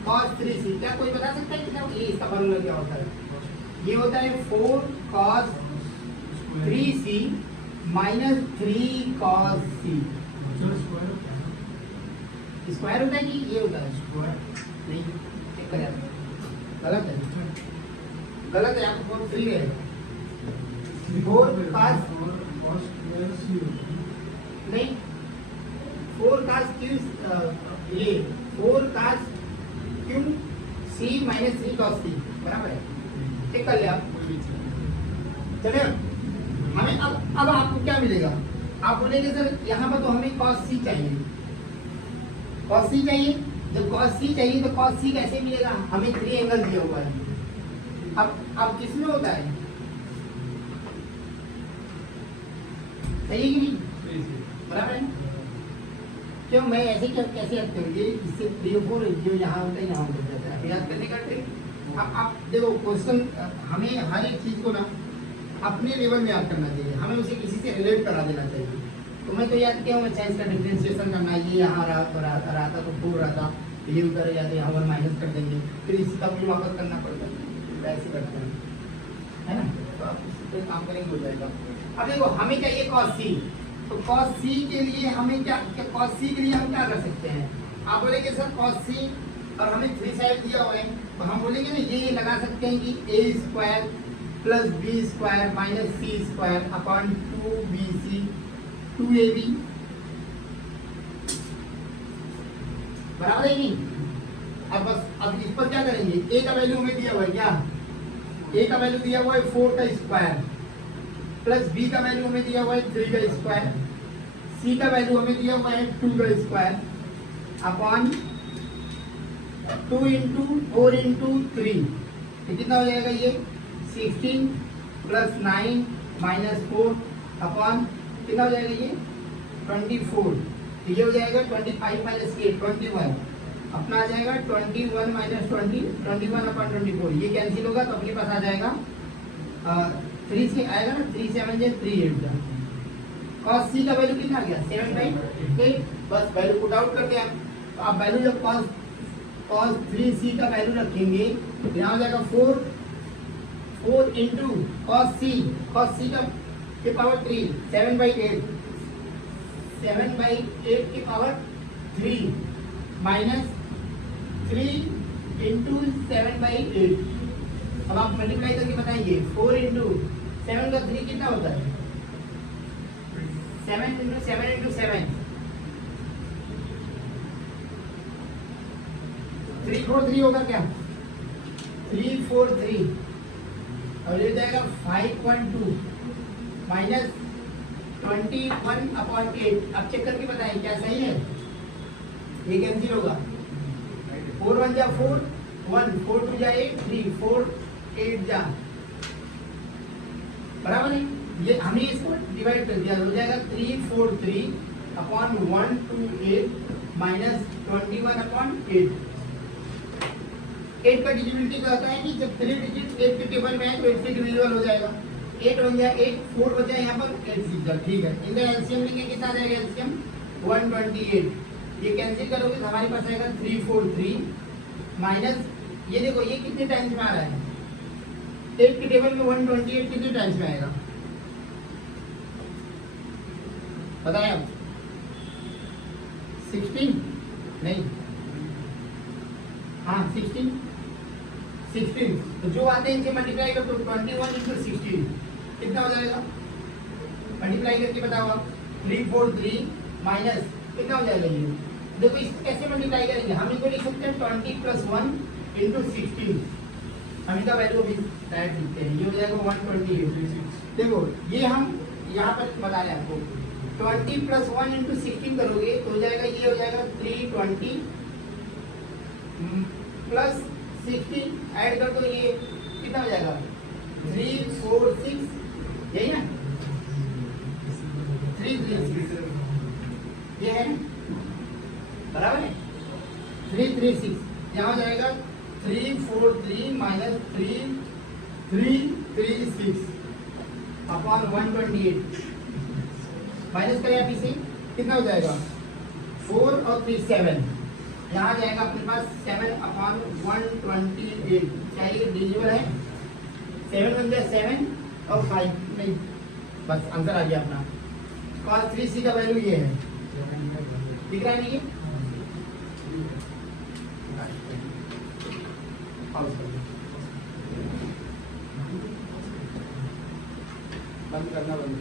cos 3C, क्या कोई बता सकता है कि ये इसका फार्मूला क्या होता है? ये होता है 4 cos 3C minus 3 cos C। Square होता है कि ये होता है स्क्वायर? नहीं, चेक करें, गलत है, गलत है, आपको 4 3 रहेगा। 4 cos नहीं, 4 cos Q, ये 4 cos Q C minus 3 cos C बराबर है, चेक कर ले आप। चलिए हमें अब आपको क्या मिलेगा, आप बोलेंगे सर यहाँ पर तो हमें cos C चाहिए, cos C चाहिए। जब cos C चाहिए तो cos C कैसे मिलेगा, हमें 3 एंगल दिया हुआ है। अब किसमें होता है, सही है कि नहीं, बराबर है। क्यों मैं ऐसे क्या कैसे याद करूँगी, इससे 3 4 जो यहाँ होता है यहाँ हो जाता है, याद करने का ट्रिक। अब आप देखो क्वेश्चन, हमें हर एक चीज़ को ना अपने लेवल में याद करना चाहिए, हमें उसे किसी से रिलेट करा देना चाहिए। तो मैं तो याद किया हूँ, अच्छा इसका डिफ्रेंशिएशन करना, ये यहाँ रहा था तो 4 रहा था, ये उधर या तो यहाँ 1 माइनस कर देंगे, फिर इसी का भी वापस करना पड़ता है, ऐसे करते हैं, है ना। तो आप इस काम करेंगे हो जाएगा। अब देखो हमें चाहिए cos C, तो cos C के लिए हमें क्या cos C के लिए हम क्या कर सकते हैं, आप बोलेंगे सर cos C और हमें 3 साइड दिया हुआ है, तो हम बोलेंगे ना ये लगा सकते हैं कि a square plus b square minus c square upon 2bc 2ab बराबर है नहीं। अब इस पर क्या करेंगे, a का वैल्यू हमें दिया हुआ है, क्या a का वैल्यू दिया हुआ है 4 का स्क्वायर, प्लस b का वैल्यू हमें दिया हुआ है 3 का स्क्वायर, c का वैल्यू हमें दिया हुआ है 2 का स्क्वायर अपॉन 2 इंटू 4 इंटू 3, तो कितना हो जाएगा ये 16 प्लस 9 माइनस 4 अपॉन कितना हो जाएगा ये 24, तो ये हो जाएगा 25 माइनस 8 21, अपना आ जाएगा 21 माइनस 20 21 अपॉन 24, ये कैंसिल होगा तो अपने पास आ जाएगा 3 से आएगा ना, 3 7 जे 3 8 का। cos C का वैल्यू कितना आ गया 7/8, बस वैल्यू पुट आउट कर दिया। तो आप वैल्यू जब cos 3C का वैल्यू रखेंगे तो यहाँ हो जाएगा 4 इंटू cos C का के पावर 3 7/8 की पावर 3 माइनस 3 इंटू 7/8। अब आप मल्टीप्लाई करके बताएंगे 4 इंटू 7 का 3 कितना होता है 7 इंटू 7 इंटू 7 343 होगा क्या 343 और ये जाएगा 5.2 माइनस 21 अपॉन 8। अब चेक करके बताएं क्या सही है, ये कैंसिल होगा 4 1 जा 4 1 4 2 जा 8 3 4 8 जा बराबर है। ये हमने इसको डिवाइड कर दिया, हो जाएगा 343 अपॉन 128 माइनस 21 अपॉन 8। 8 का डिविजिबिलिटी क्या होता है कि जब 3 डिजिट 8 के टेबल में है तो 8 से डिविजिबल हो जाएगा। 8 बन जाए 8 4 बचा यहाँ पर 8 6 जा, ठीक है। इनका एलसीएम लेंगे कितना आ जाएगा एलसीएम 128, ये कैंसिल करोगे तो हमारे पास आएगा 343 माइनस ये देखो ये कितने टाइम्स में आ रहा है, 8 की टेबल में 128 कितने टाइम्स में आएगा बताएं आप? 16 नहीं, हाँ 16 तो जो आते हैं इनसे मल्टीप्लाई कर दो, 21 इंटू 16 कितना हो जाएगा, मल्टीप्लाई करके बताओ आप। 343 माइनस कितना हो जाएगा ये, देखो इसको कैसे मल्टीप्लाई करेंगे, हम इनको लिख सकते हैं 20 प्लस 1 इंटू 16, हम इनका वैल्यू अभी डायरेक्ट लिखते हैं, ये हो जाएगा 128। देखो ये हम यहाँ पर बता रहे हैं आपको, 20 प्लस 1 इंटू 16 करोगे तो हो जाएगा, ये हो जाएगा 320 प्लस 16 ऐड कर दो, ये कितना हो जाएगा 346, यही ना 336, ये है बराबर है 336, यहाँ हो जाएगा 343 माइनस 336 अपॉन 128, माइनस करें आप इसे कितना हो जाएगा 4 और 3 7, यहाँ जाएगा अपने पास 7 अपॉन 128, क्या ये डिविजिबल है, 7 बन गया 7 और 5 नहीं, बस आंसर आ गया अपना। cos 3c का वैल्यू ये है, दिख रहा है नहीं ये, बंद करना बंद